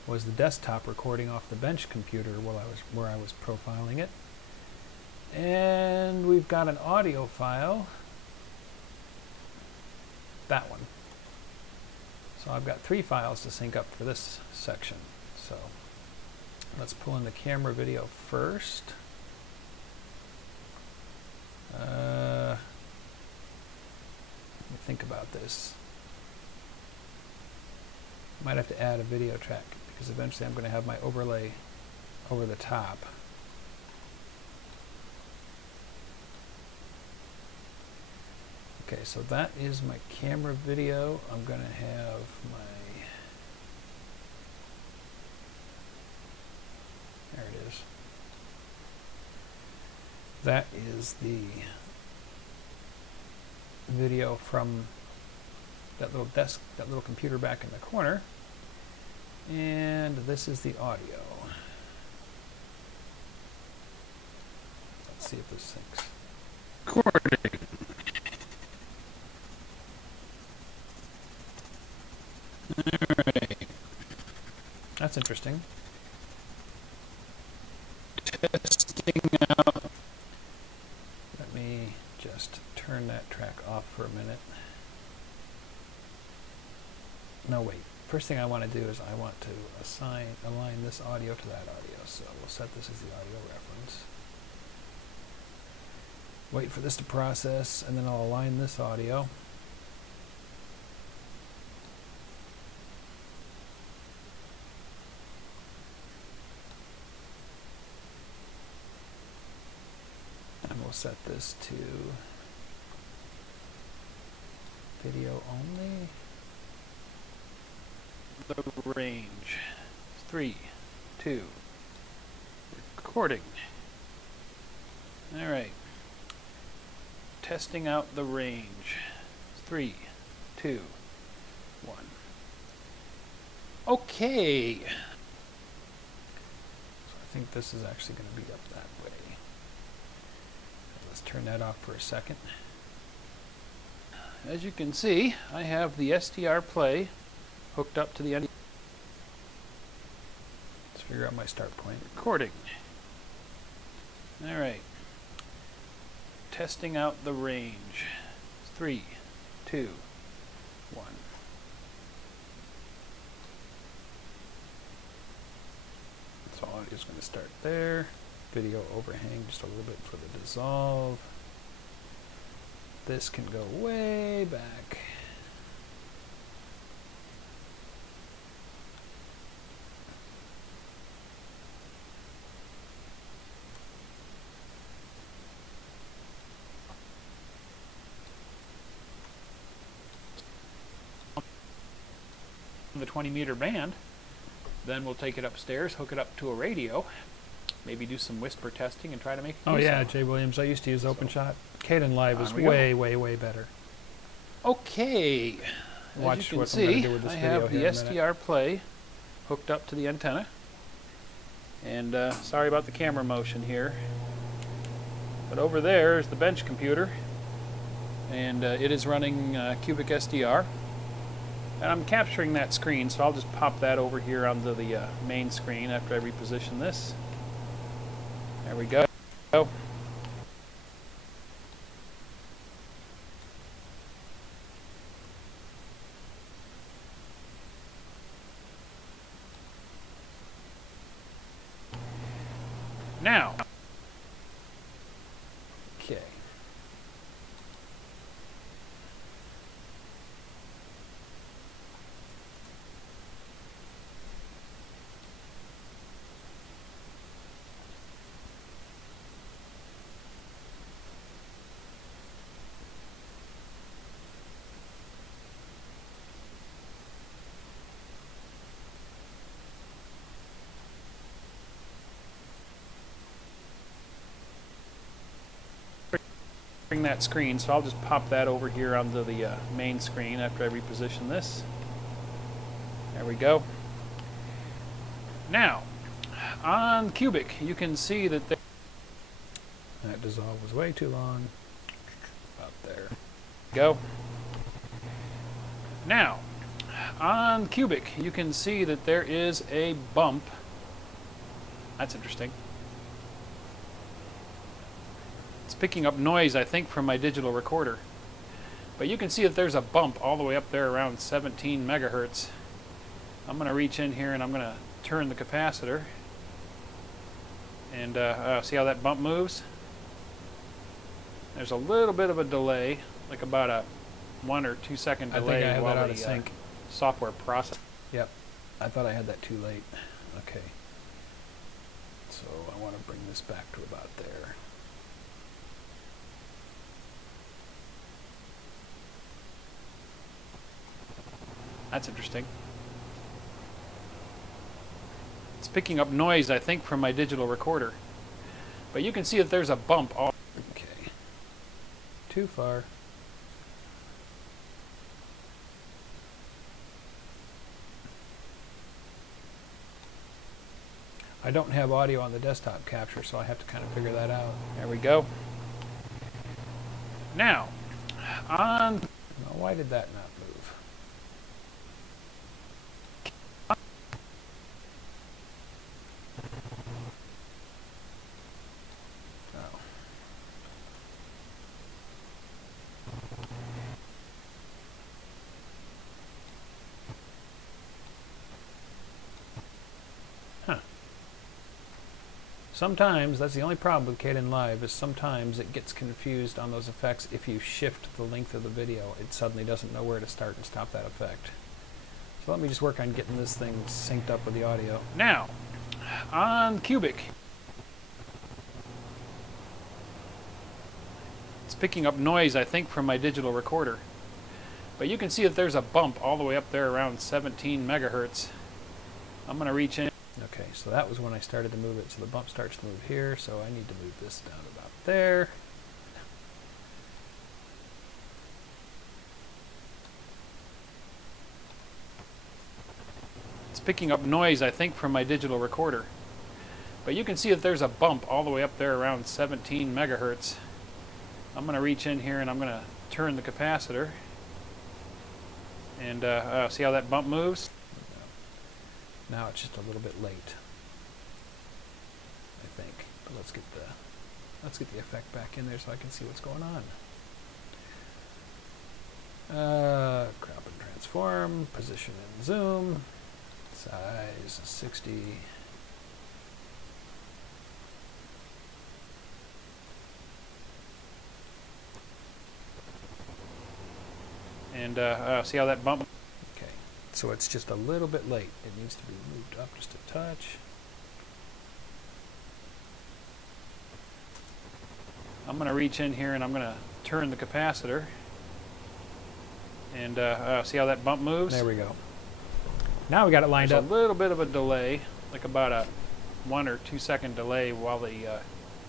was the desktop recording off the bench computer where I was profiling it. And we've got an audio file, that one. So I've got 3 files to sync up for this section. So Let's pull in the camera video first. Let me think about this. Might have to add a video track because eventually I'm going to have my overlay over the top. Okay, so that is my camera video. I'm going to have my... There it is. That is the video from that little desk, that little computer back in the corner. And this is the audio. Let's see if this syncs. Recording. Alright. That's interesting. Testing out. Let me just turn that track off for a minute. No, wait. First thing I want to do is I want to align this audio to that audio. So we'll set this as the audio reference. Wait for this to process, and then I'll align this audio. And we'll set this to video only. The range. 3, 2, recording. All right. Testing out the range. 3, 2, 1. Okay. So I think this is actually going to be up that way. Let's turn that off for a second. As you can see, I have the STR play hooked up to the end. Let's figure out my start point. Recording. All right. Testing out the range. 3, 2, 1. So audio's going to start there. Video overhang just a little bit for the dissolve. This can go way back. The 20-meter band. Then we'll take it upstairs, hook it up to a radio, maybe do some whisper testing and try to make it. Oh yeah, Jay Williams. I used to use OpenShot. KDEnlive is way better. Okay. Watch what I'm going to do with this video. I have the STR play hooked up to the antenna. And sorry about the camera motion here. But over there is the bench computer. And it is running Cubic SDR. And I'm capturing that screen, so I'll just pop that over here onto the main screen after I reposition this. There we go. Now. Okay. That screen, so I'll just pop that over here onto the main screen after I reposition this. There we go. Now, on Cubic, you can see that that dissolve was way too long. About there. Go. Now, on Cubic, you can see that there is a bump. That's interesting. It's picking up noise, I think, from my digital recorder. But you can see that there's a bump all the way up there around 17 megahertz. I'm going to reach in here and I'm going to turn the capacitor. And see how that bump moves? There's a little bit of a delay, like about a 1 or 2 second delay. I think I have while that out the of sync. software process. Yep, I thought I had that too late. Okay. So I want to bring this back to about there. That's interesting. It's picking up noise, I think, from my digital recorder. But you can see that there's a bump. Okay. Too far. I don't have audio on the desktop capture, so I have to kind of figure that out. There we go. Now, on... Now, why did that not move? Oh. Huh. Sometimes, that's the only problem with KDEnlive, is sometimes it gets confused on those effects. If you shift the length of the video, it suddenly doesn't know where to start and stop that effect. So let me just work on getting this thing synced up with the audio. Now, on Cubic, it's picking up noise, I think, from my digital recorder. But you can see that there's a bump all the way up there around 17 megahertz. I'm going to reach in. Okay, so that was when I started to move it. So the bump starts to move here, so I need to move this down about there. It's picking up noise, I think, from my digital recorder. But you can see that there's a bump all the way up there around 17 megahertz. I'm going to reach in here and I'm going to turn the capacitor. And see how that bump moves? Now it's just a little bit late, I think. But let's get the effect back in there so I can see what's going on. Crop and transform, position and zoom, size 60. And see how that bump? Okay, so it's just a little bit late. It needs to be moved up just a touch. I'm going to reach in here and I'm going to turn the capacitor. And see how that bump moves? There we go. Now we got it lined There's up. a little bit of a delay, like about a 1 or 2 second delay while the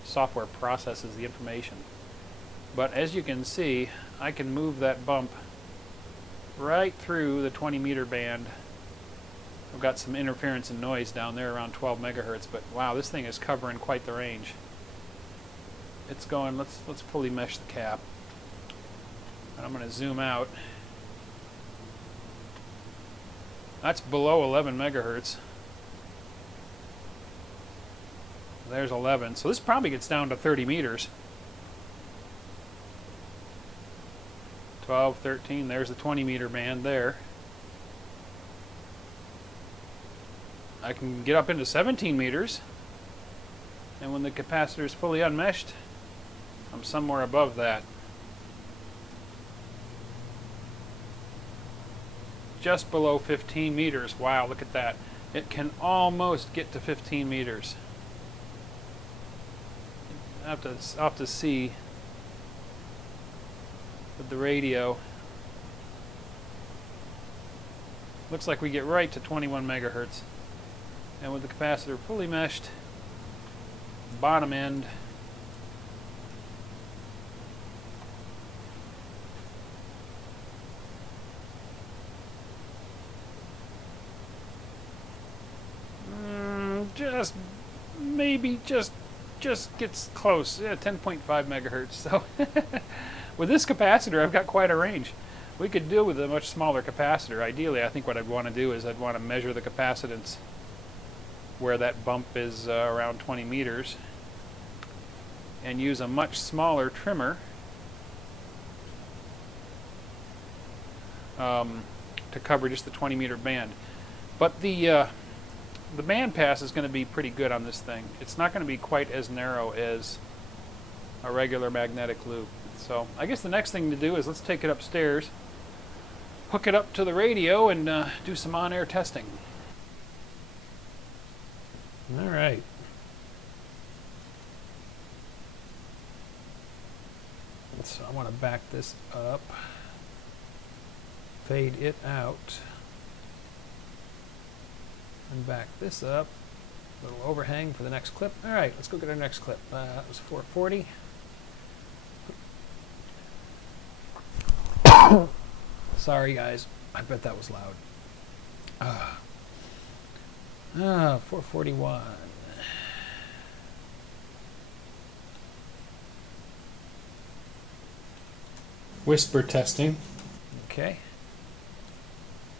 software processes the information. But as you can see, I can move that bump right through the 20 meter band. I've got some interference and noise down there around 12 megahertz, but wow, this thing is covering quite the range. It's going, let's fully mesh the cap. And I'm going to zoom out. That's below 11 megahertz. There's 11. So this probably gets down to 30 meters. 12, 13, there's the 20 meter band there. I can get up into 17 meters. And when the capacitor is fully unmeshed, I'm somewhere above that. Just below 15 meters. Wow, look at that. It can almost get to 15 meters. I'll have to see with the radio. Looks like we get right to 21 megahertz. And with the capacitor fully meshed, bottom end, just maybe just gets close. Yeah, 10.5 megahertz. So with this capacitor, I've got quite a range. We could deal with a much smaller capacitor. Ideally, I think what I'd want to do is I'd want to measure the capacitance where that bump is around 20 meters and use a much smaller trimmer to cover just the 20 meter band. But the The bandpass is going to be pretty good on this thing. It's not going to be quite as narrow as a regular magnetic loop. So I guess the next thing to do is let's take it upstairs, hook it up to the radio, and do some on-air testing. All right. So I want to back this up, fade it out, and back this up. A little overhang for the next clip. All right, let's go get our next clip. That was 440. Sorry, guys. I bet that was loud. 441. Whisper testing. Okay.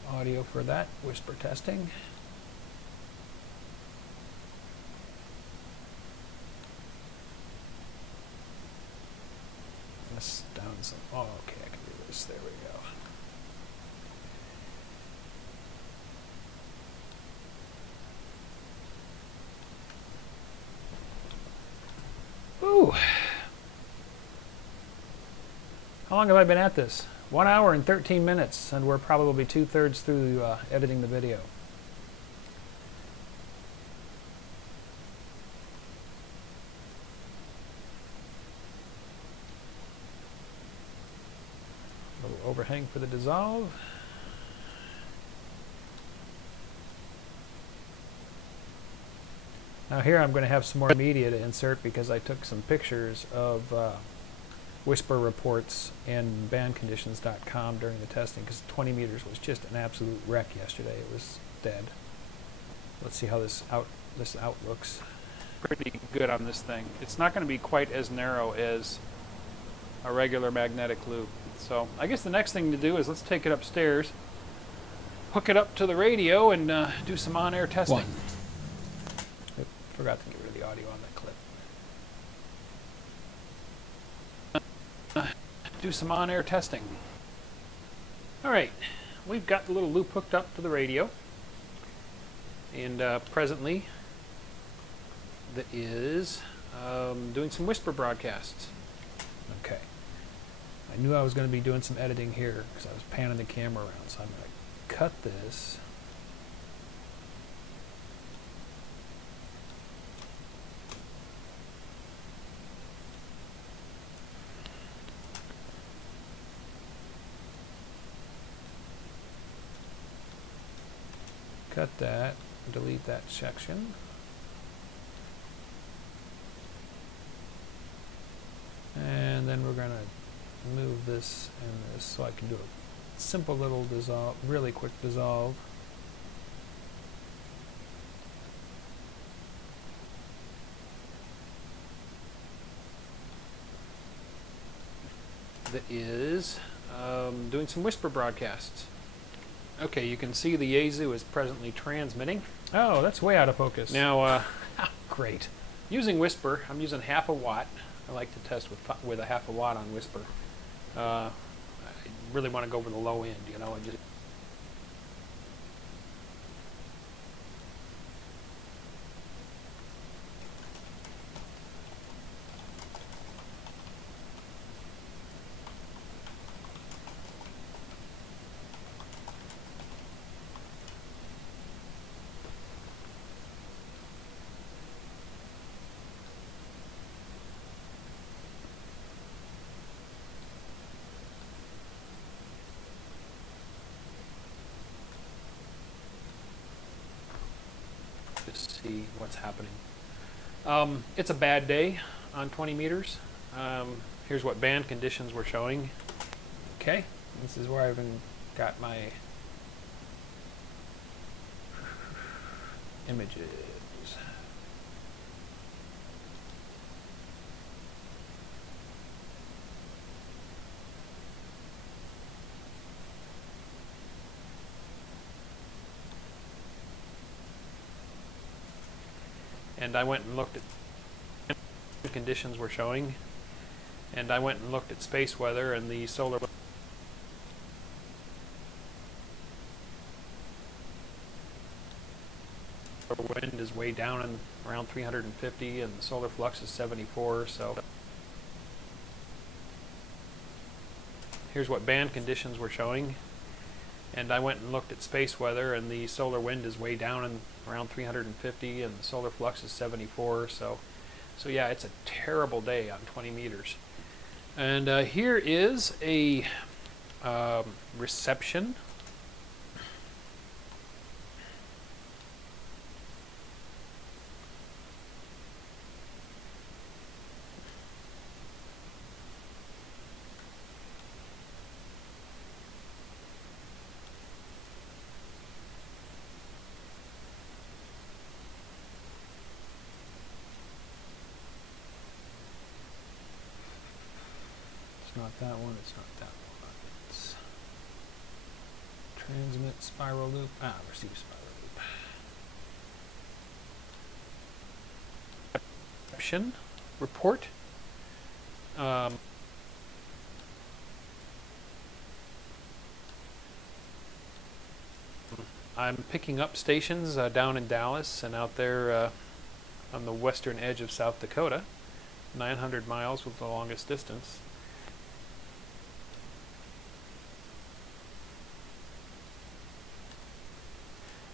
Audio for that. Whisper testing. This down some. Oh, okay. I can do this. There we go. Ooh. How long have I been at this? 1 hour and 13 minutes, and we're probably 2/3 through editing the video. A little overhang for the dissolve. Now here I'm going to have some more media to insert because I took some pictures of whisper reports in bandconditions.com during the testing, because 20 meters was just an absolute wreck yesterday. It was dead. Let's see how this out looks. Pretty good on this thing. It's not going to be quite as narrow as a regular magnetic loop. So I guess the next thing to do is let's take it upstairs, hook it up to the radio, and do some on-air testing. Oop, forgot to get rid of the audio on that clip. Do some on-air testing. All right, we've got the little loop hooked up to the radio, and presently that is doing some whisper broadcasts. Okay. I knew I was going to be doing some editing here because I was panning the camera around, so I'm going to cut this. Cut that, delete that section. And then we're going to move this and this so I can do a simple little dissolve, really quick dissolve. That is doing some whisper broadcasts. Okay, you can see the Yaesu is presently transmitting. Oh, that's way out of focus. Now, great. using whisper, I'm using 1/2 watt. I like to test with a 1/2 watt on whisper. I really want to go over the low end, you know, and just see what's happening. It's a bad day on 20 meters. Here's what band conditions we're showing. Okay, this is where I've got my images. And I went and looked at conditions we're showing, and I went and looked at space weather and the solar is way down and around 350, and the solar flux is 74. So here's what band conditions were showing. And I went and looked at space weather, and the solar wind is way down and around 350, and the solar flux is 74. So yeah, it's a terrible day on 20 meters. And here is a reception. Not that one, it's not that one. It's transmit spiral loop. Receive spiral loop. Reception report. I'm picking up stations down in Dallas and out there on the western edge of South Dakota. 900 miles was the longest distance.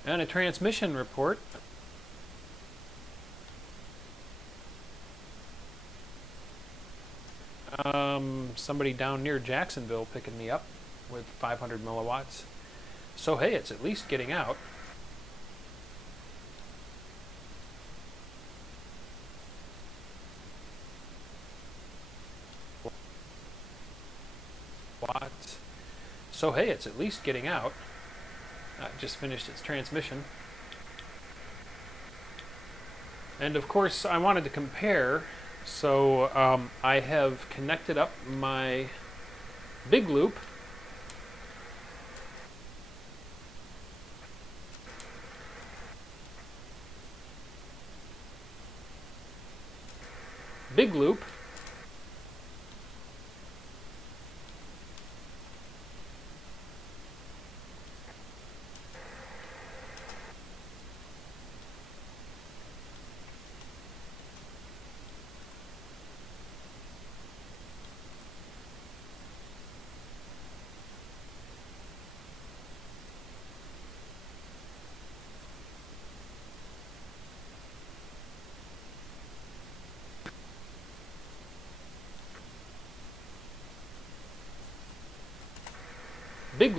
And a transmission report. Somebody down near Jacksonville picking me up with 500 milliwatts. So hey, it's at least getting out. Watts. So hey, it's at least getting out. Just finished its transmission. And of course I wanted to compare, so I have connected up my big loop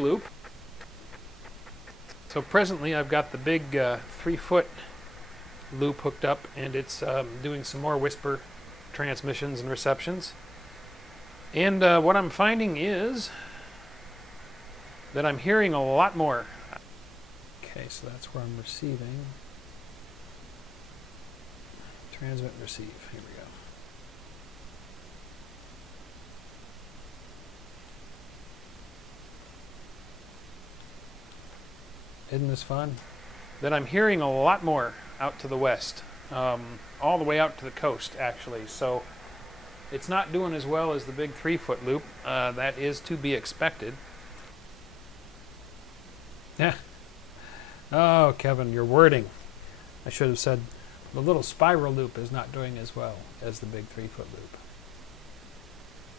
loop. So presently I've got the big 3-foot loop hooked up, and it's doing some more whisper transmissions and receptions. And what I'm finding is that I'm hearing a lot more. Okay, so that's where I'm receiving. Transmit and receive. Here we go. Isn't this fun? That I'm hearing a lot more out to the west, all the way out to the coast actually. So it's not doing as well as the big 3-foot loop. That is to be expected. Yeah. Oh, Kevin, your wording. I should have said the little spiral loop is not doing as well as the big 3-foot loop.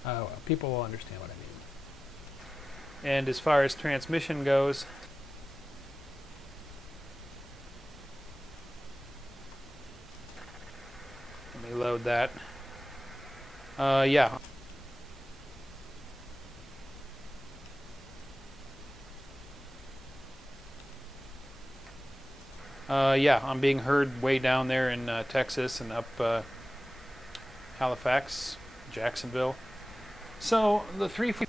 Oh, well, people will understand what I mean. And as far as transmission goes, let me load that. Yeah. Yeah, I'm being heard way down there in Texas and up Halifax, Jacksonville. So the 3-foot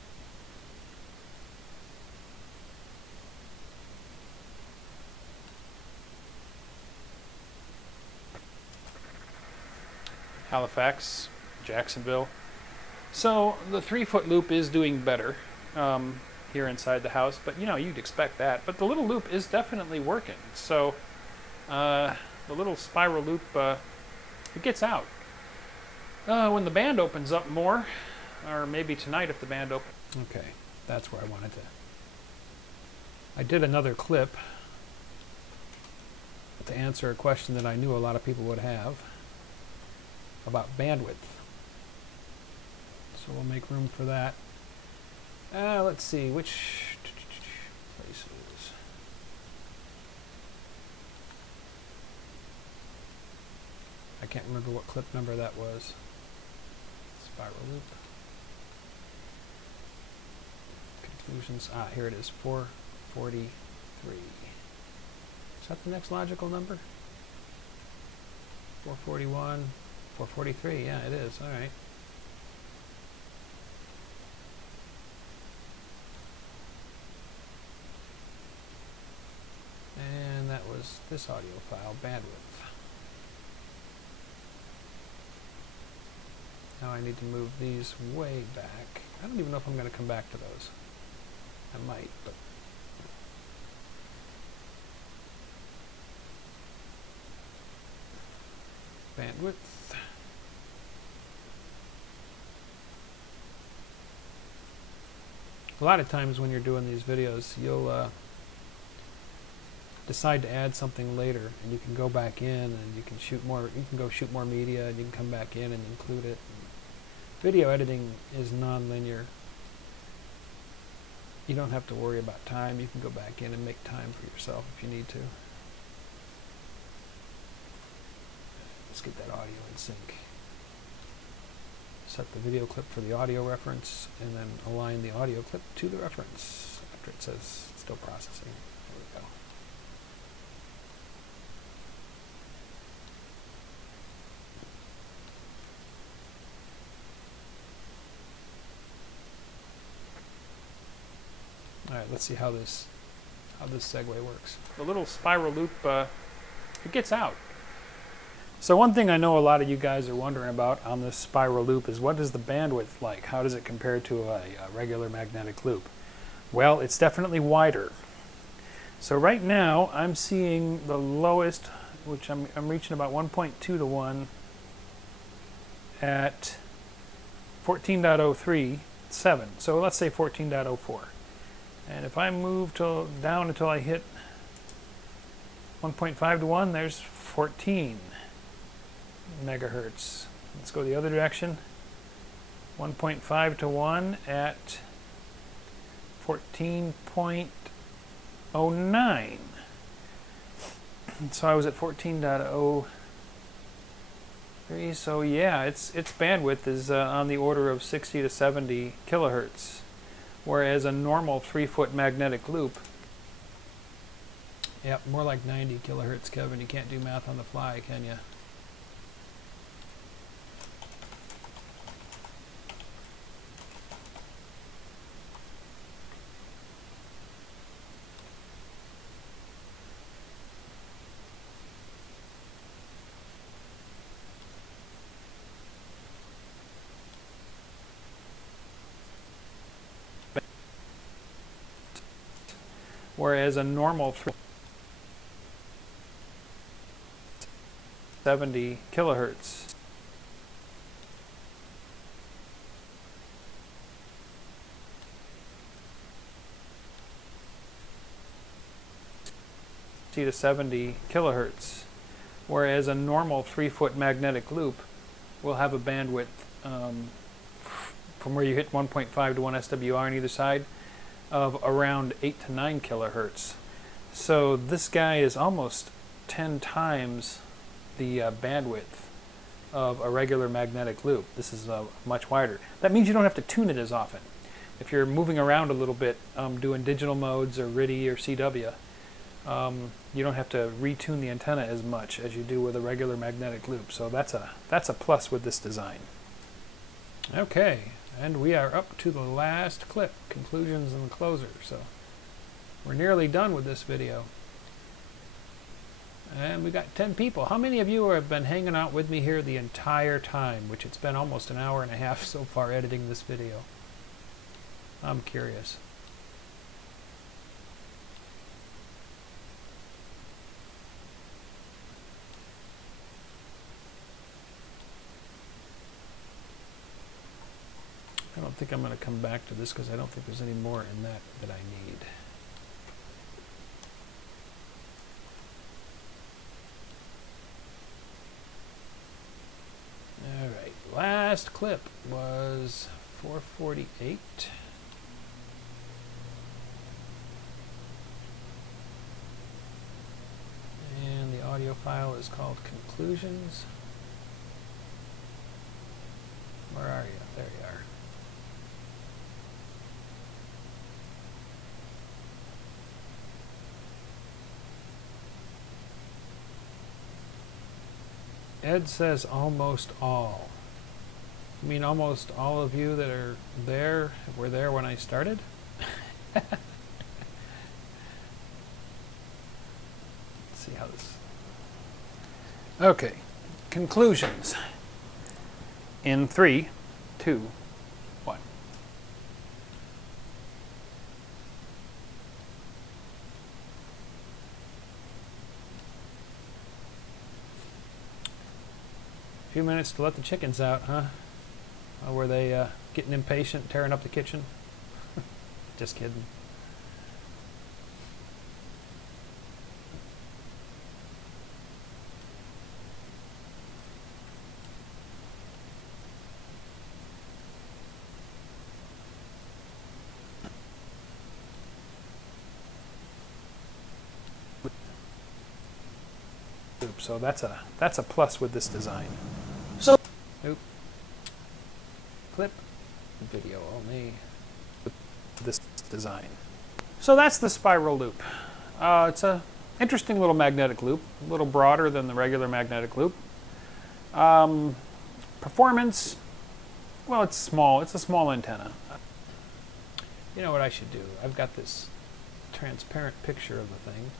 Halifax, Jacksonville. So the 3-foot loop is doing better here inside the house, but you know, you'd expect that. But the little loop is definitely working. So the little spiral loop, it gets out. When the band opens up more, or maybe tonight if the band opens. Okay, that's where I wanted to. I did another clip. to answer a question that I knew a lot of people would have about bandwidth. So we'll make room for that. Let's see, which places? I can't remember what clip number that was. Spiral loop. Conclusions. Here it is, 443. Is that the next logical number? 441, 443, yeah, it is, all right. And that was this audio file, bandwidth. Now I need to move these way back. I don't even know if I'm going to come back to those. I might, but bandwidth. A lot of times when you're doing these videos, you'll decide to add something later, and you can go back in and you can shoot more. You can go shoot more media, and you can come back in and include it. Video editing is non-linear. You don't have to worry about time. You can go back in and make time for yourself if you need to. Let's get that audio in sync. Set the video clip for the audio reference, and then align the audio clip to the reference after it says it's still processing. There we go. All right, let's see how this segue works. The little spiral loop, it gets out. So one thing I know a lot of you guys are wondering about on this spiral loop is, what is the bandwidth like? How does it compare to a regular magnetic loop? Well, it's definitely wider. So right now I'm seeing the lowest, which I'm reaching about 1.2 to 1 at 14.037. So let's say 14.04. And if I move down until I hit 1.5 to 1, there's 14 megahertz. Let's go the other direction. 1.5 to 1 at 14.09. So I was at 14.03. So yeah, its bandwidth is on the order of 60 to 70 kilohertz. Whereas a normal 3-foot magnetic loop, yep, more like 90 kilohertz, Kevin. You can't do math on the fly, can you? Whereas a normal 70 kilohertz. To 70 kilohertz. Whereas a normal 3-foot magnetic loop will have a bandwidth from where you hit 1.5 to 1 SWR on either side of around 8 to 9 kilohertz. So this guy is almost 10 times the bandwidth of a regular magnetic loop. This is much wider. That means you don't have to tune it as often. If you're moving around a little bit, doing digital modes or RIDI or CW, you don't have to retune the antenna as much as you do with a regular magnetic loop. So that's a plus with this design. Okay. And we are up to the last clip, conclusions and the closer. So we're nearly done with this video. And we got 10 people. How many of you have been hanging out with me here the entire time, which it's been almost an hour and a half so far editing this video? I'm curious. I don't think I'm going to come back to this because I don't think there's any more in that I need. last clip was 448. And the audio file is called Conclusions. Where are you? There you are. Ed says almost all. You mean almost all of you that are there were there when I started? Let's see how this... Okay, conclusions. In 3, 2, 1. A few minutes to let the chickens out, huh? Were they getting impatient, tearing up the kitchen? Just kidding. So that's a plus with this design. So, clip, video only with this design. So that's the spiral loop. It's a interesting little magnetic loop, a little broader than the regular magnetic loop. Performance, well, it's small. It's a small antenna. You know what I should do? I've got this transparent picture of the thing.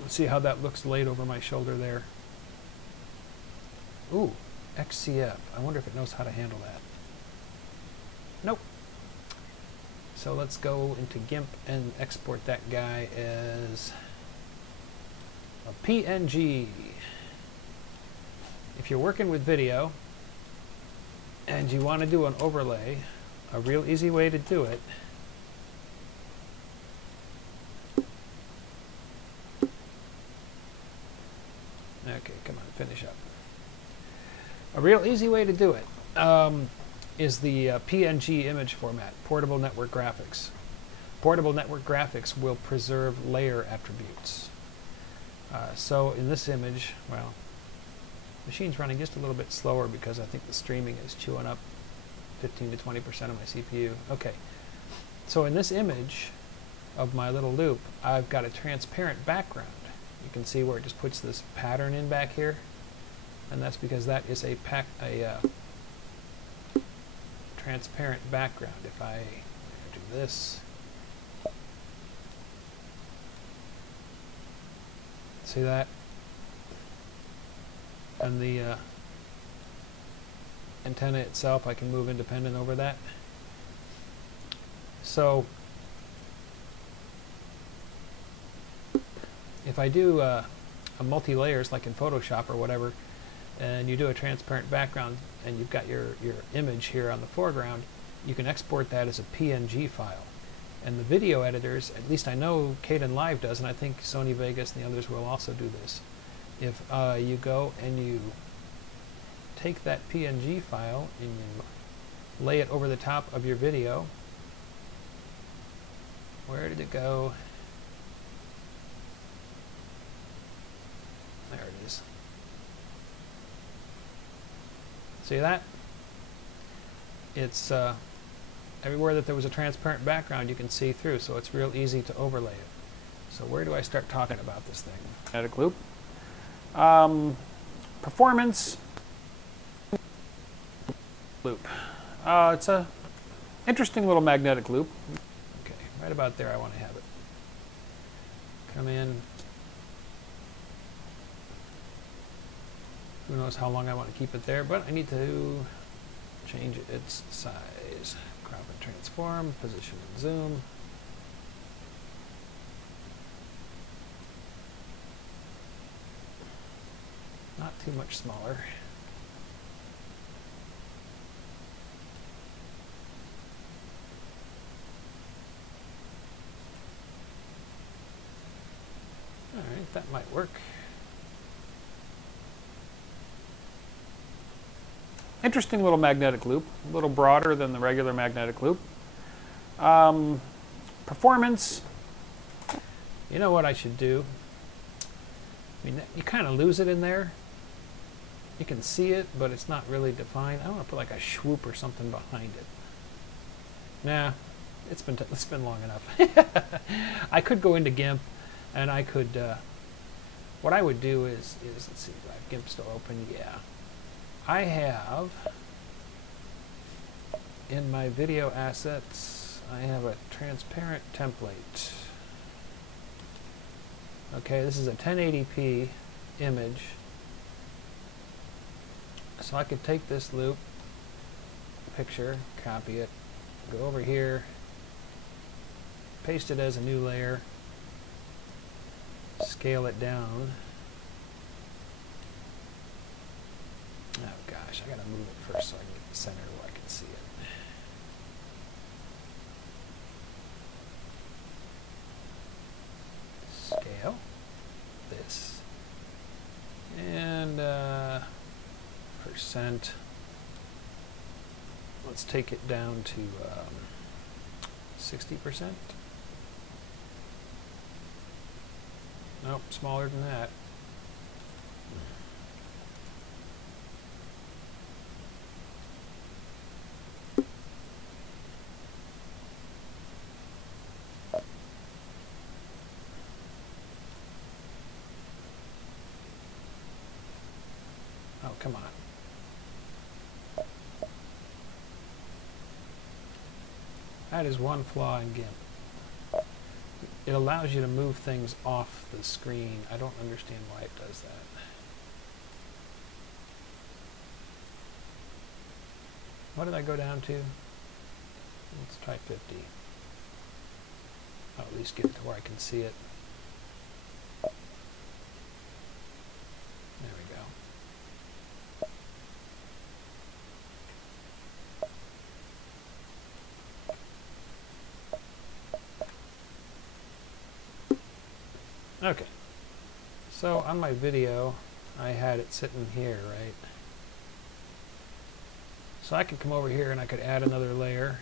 Let's see how that looks laid over my shoulder there. Ooh, XCF. I wonder if it knows how to handle that. Nope. So let's go into GIMP and export that guy as a PNG. If you're working with video and you want to do an overlay, a real easy way to do it okay, come on, finish up. A real easy way to do it is the PNG image format, Portable Network Graphics. Portable Network Graphics will preserve layer attributes. So in this image, well, machine's running just a little bit slower because I think the streaming is chewing up 15 to 20% of my CPU. Okay, so in this image of my little loop, I've got a transparent background. You can see where it just puts this pattern in back here, and that's because that is a transparent background. If I do this, see that? And the antenna itself, I can move independent over that. So if I do a multi-layers like in Photoshop or whatever, and you do a transparent background and you've got your image here on the foreground, you can export that as a PNG file. And the video editors, at least I know KDEnlive does, and I think Sony Vegas and the others will also do this. If you go and you take that PNG file and you lay it over the top of your video, where did it go? There it is. See that? It's everywhere that there was a transparent background you can see through, so it's real easy to overlay it. So where do I start talking about this thing? Magnetic loop. Performance loop. It's a interesting little magnetic loop. Okay, right about there I want to have it. Come in. Who knows how long I want to keep it there, but I need to change its size. Crop and transform, position and zoom. Not too much smaller. All right, that might work. Interesting little magnetic loop, a little broader than the regular magnetic loop. Performance, you know what I should do? I mean, you kind of lose it in there. You can see it, but it's not really defined. I want to put like a swoop or something behind it. Nah, it's been long enough. I could go into GIMP, and I could. What I would do is let's see, do I have GIMP still open? Yeah, I have in my video assets. I have a transparent template. Okay, this is a 1080p image. So I could take this loop, picture, copy it, go over here, paste it as a new layer, scale it down. Oh gosh, I gotta move it first so I can get the center where I can see it. Scale this and percent. Let's take it down to 60%. Nope, smaller than that. Oh, come on. That is one flaw in GIMP. It allows you to move things off the screen. I don't understand why it does that. What did I go down to? Let's try 50. I'll at least get it to where I can see it. There we go. Okay, so on my video, I had it sitting here, right? So I could come over here and I could add another layer.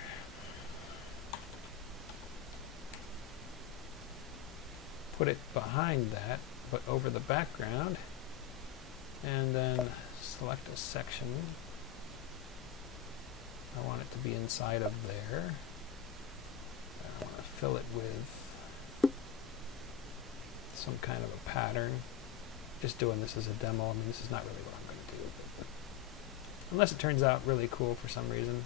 Put it behind that, but over the background, and then select a section. I want it to be inside of there. I want to fill it with some kind of a pattern. Just doing this as a demo. I mean, this is not really what I'm going to do, but unless it turns out really cool for some reason.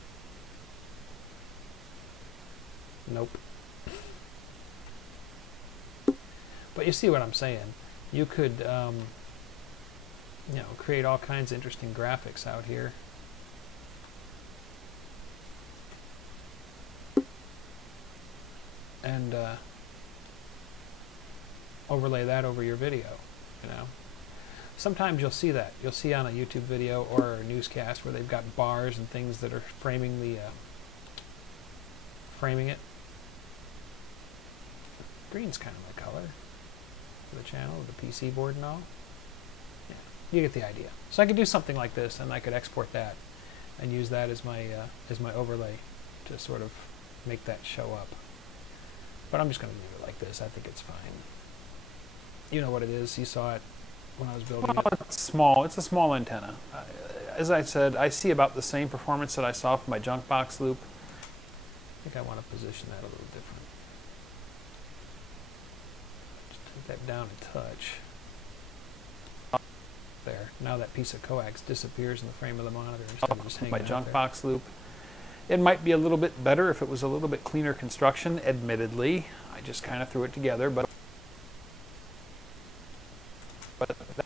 Nope. But you see what I'm saying. You could, you know, create all kinds of interesting graphics out here. And overlay that over your video, you know. Sometimes you'll see that. You'll see on a YouTube video or a newscast where they've got bars and things that are framing the framing it. Green's kind of my color for the channel, the PC board and all. Yeah, you get the idea. So I could do something like this, and I could export that and use that as my overlay to sort of make that show up. But I'm just going to leave it like this. I think it's fine. You know what it is. You saw it when I was building it. It's small. It's a small antenna. As I said, I see about the same performance that I saw from my junk box loop. I think I want to position that a little different. Just take that down a touch. There. Now that piece of coax disappears in the frame of the monitor instead of just hanging out there. My junk box loop. It might be a little bit better if it was a little bit cleaner construction, admittedly. I just kind of threw it together, but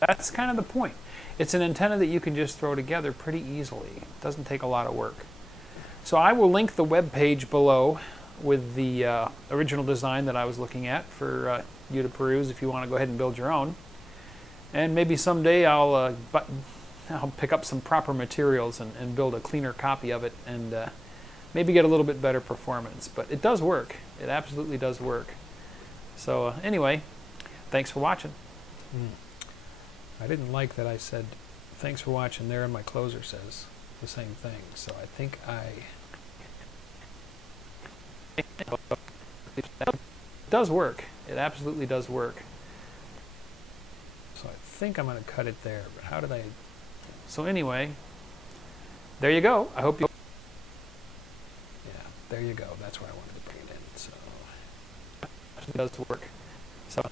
that's kind of the point. It's an antenna that you can just throw together pretty easily. It doesn't take a lot of work. So I will link the web page below with the original design that I was looking at for you to peruse if you want to go ahead and build your own. And maybe someday I'll pick up some proper materials and build a cleaner copy of it and maybe get a little bit better performance. But it does work. It absolutely does work. So anyway, thanks for watching. I didn't like that I said, thanks for watching there, and my closer says. the same thing. So I think it does work. It absolutely does work. So I think I'm going to cut it there. But how did I? So anyway, there you go. I hope you. Yeah, there you go. That's where I wanted to bring it in. So it does work. So.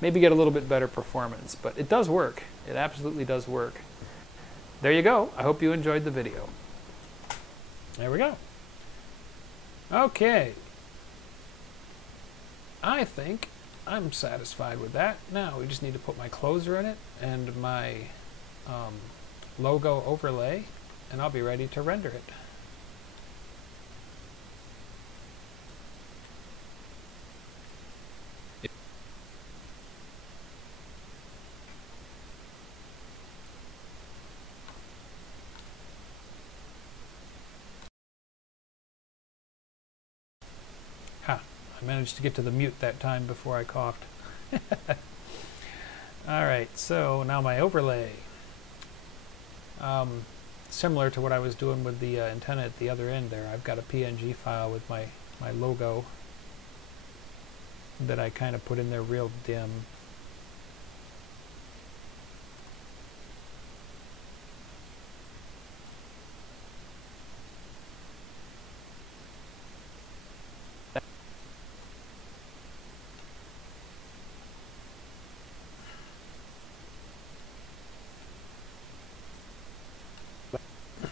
Maybe get a little bit better performance, but it does work. It absolutely does work. There you go. I hope you enjoyed the video. There we go. Okay. I think I'm satisfied with that. Now we just need to put my closer in it and my logo overlay, and I'll be ready to render it. I managed to get to the mute that time before I coughed. Alright, so now my overlay. Similar to what I was doing with the antenna at the other end there, I've got a PNG file with my logo that I kind of put in there real dim.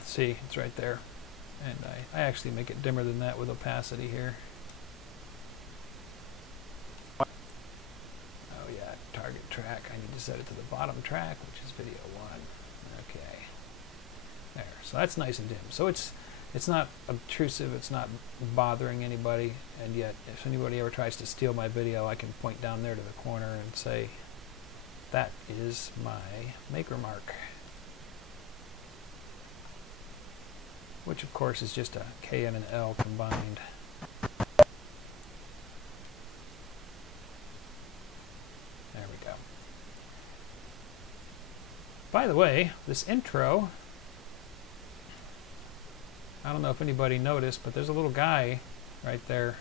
See, it's right there. And I actually make it dimmer than that with opacity here. Oh yeah, target track. I need to set it to the bottom track, which is video 1. Okay. There. So that's nice and dim. So it's not obtrusive, it's not bothering anybody, and yet if anybody ever tries to steal my video, I can point down there to the corner and say, that is my maker mark. Which of course is just a K and an L combined. There we go. By the way, this intro, I don't know if anybody noticed, but there's a little guy right there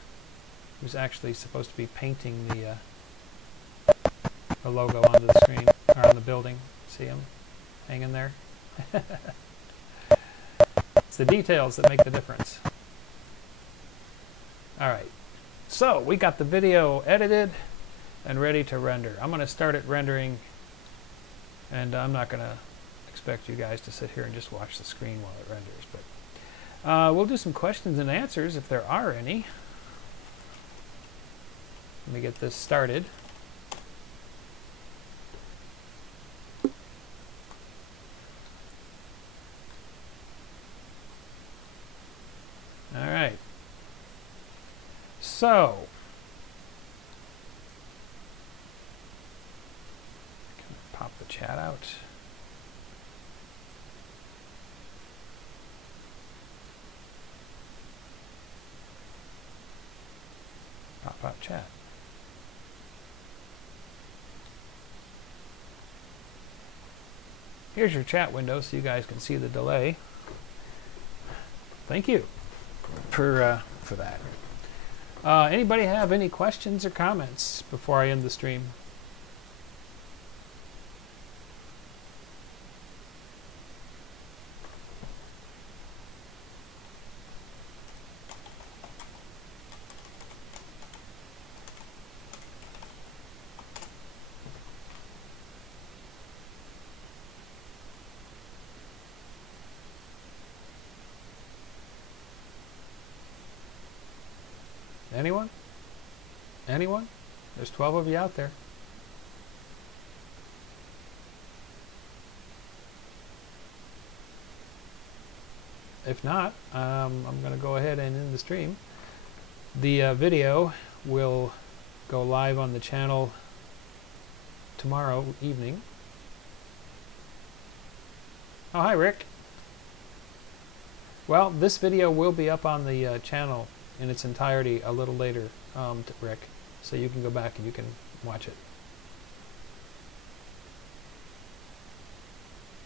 who's actually supposed to be painting the logo onto the screen, or on the building. See him hanging there? It's the details that make the difference. Alright, so we got the video edited and ready to render. I'm going to start it rendering, and I'm not going to expect you guys to sit here and just watch the screen while it renders, but we'll do some questions and answers if there are any. Let me get this started. All right. So, pop the chat out. Pop out chat. Here's your chat window so you guys can see the delay. Thank you for that. Anybody have any questions or comments before I end the stream? Anyone? Anyone? There's 12 of you out there. if not, I'm going to go ahead and end the stream. The video will go live on the channel tomorrow evening. Oh, hi, Rick. Well, this video will be up on the channel in its entirety a little later, Rick, so you can go back and you can watch it.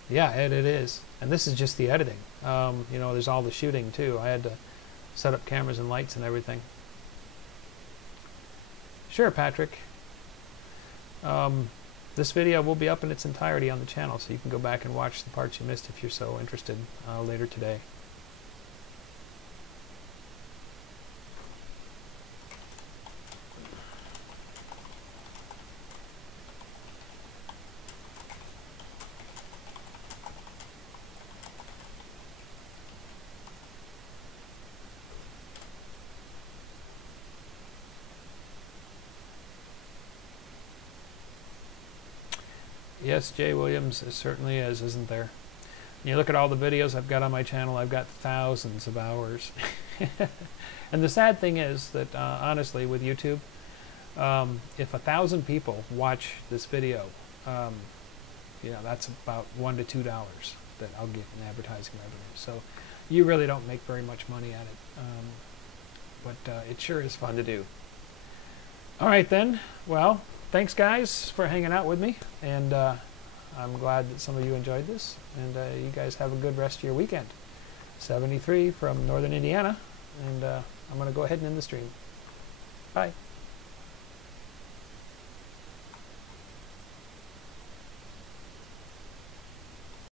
Yeah, it is. And this is just the editing. You know, there's all the shooting, too. I had to set up cameras and lights and everything. Sure, Patrick. This video will be up in its entirety on the channel, so you can go back and watch the parts you missed if you're so interested later today. Yes, Jay Williams, it certainly is, isn't there? You look at all the videos I've got on my channel, I've got thousands of hours. And the sad thing is that, honestly, with YouTube, if 1,000 people watch this video, you know, that's about $1 to $2 that I'll get in advertising revenue. So you really don't make very much money at it, but it sure is fun to do. All right, then. Well, thanks, guys, for hanging out with me, and I'm glad that some of you enjoyed this, and you guys have a good rest of your weekend. 73 from Northern Indiana, and I'm going to go ahead and end the stream. Bye.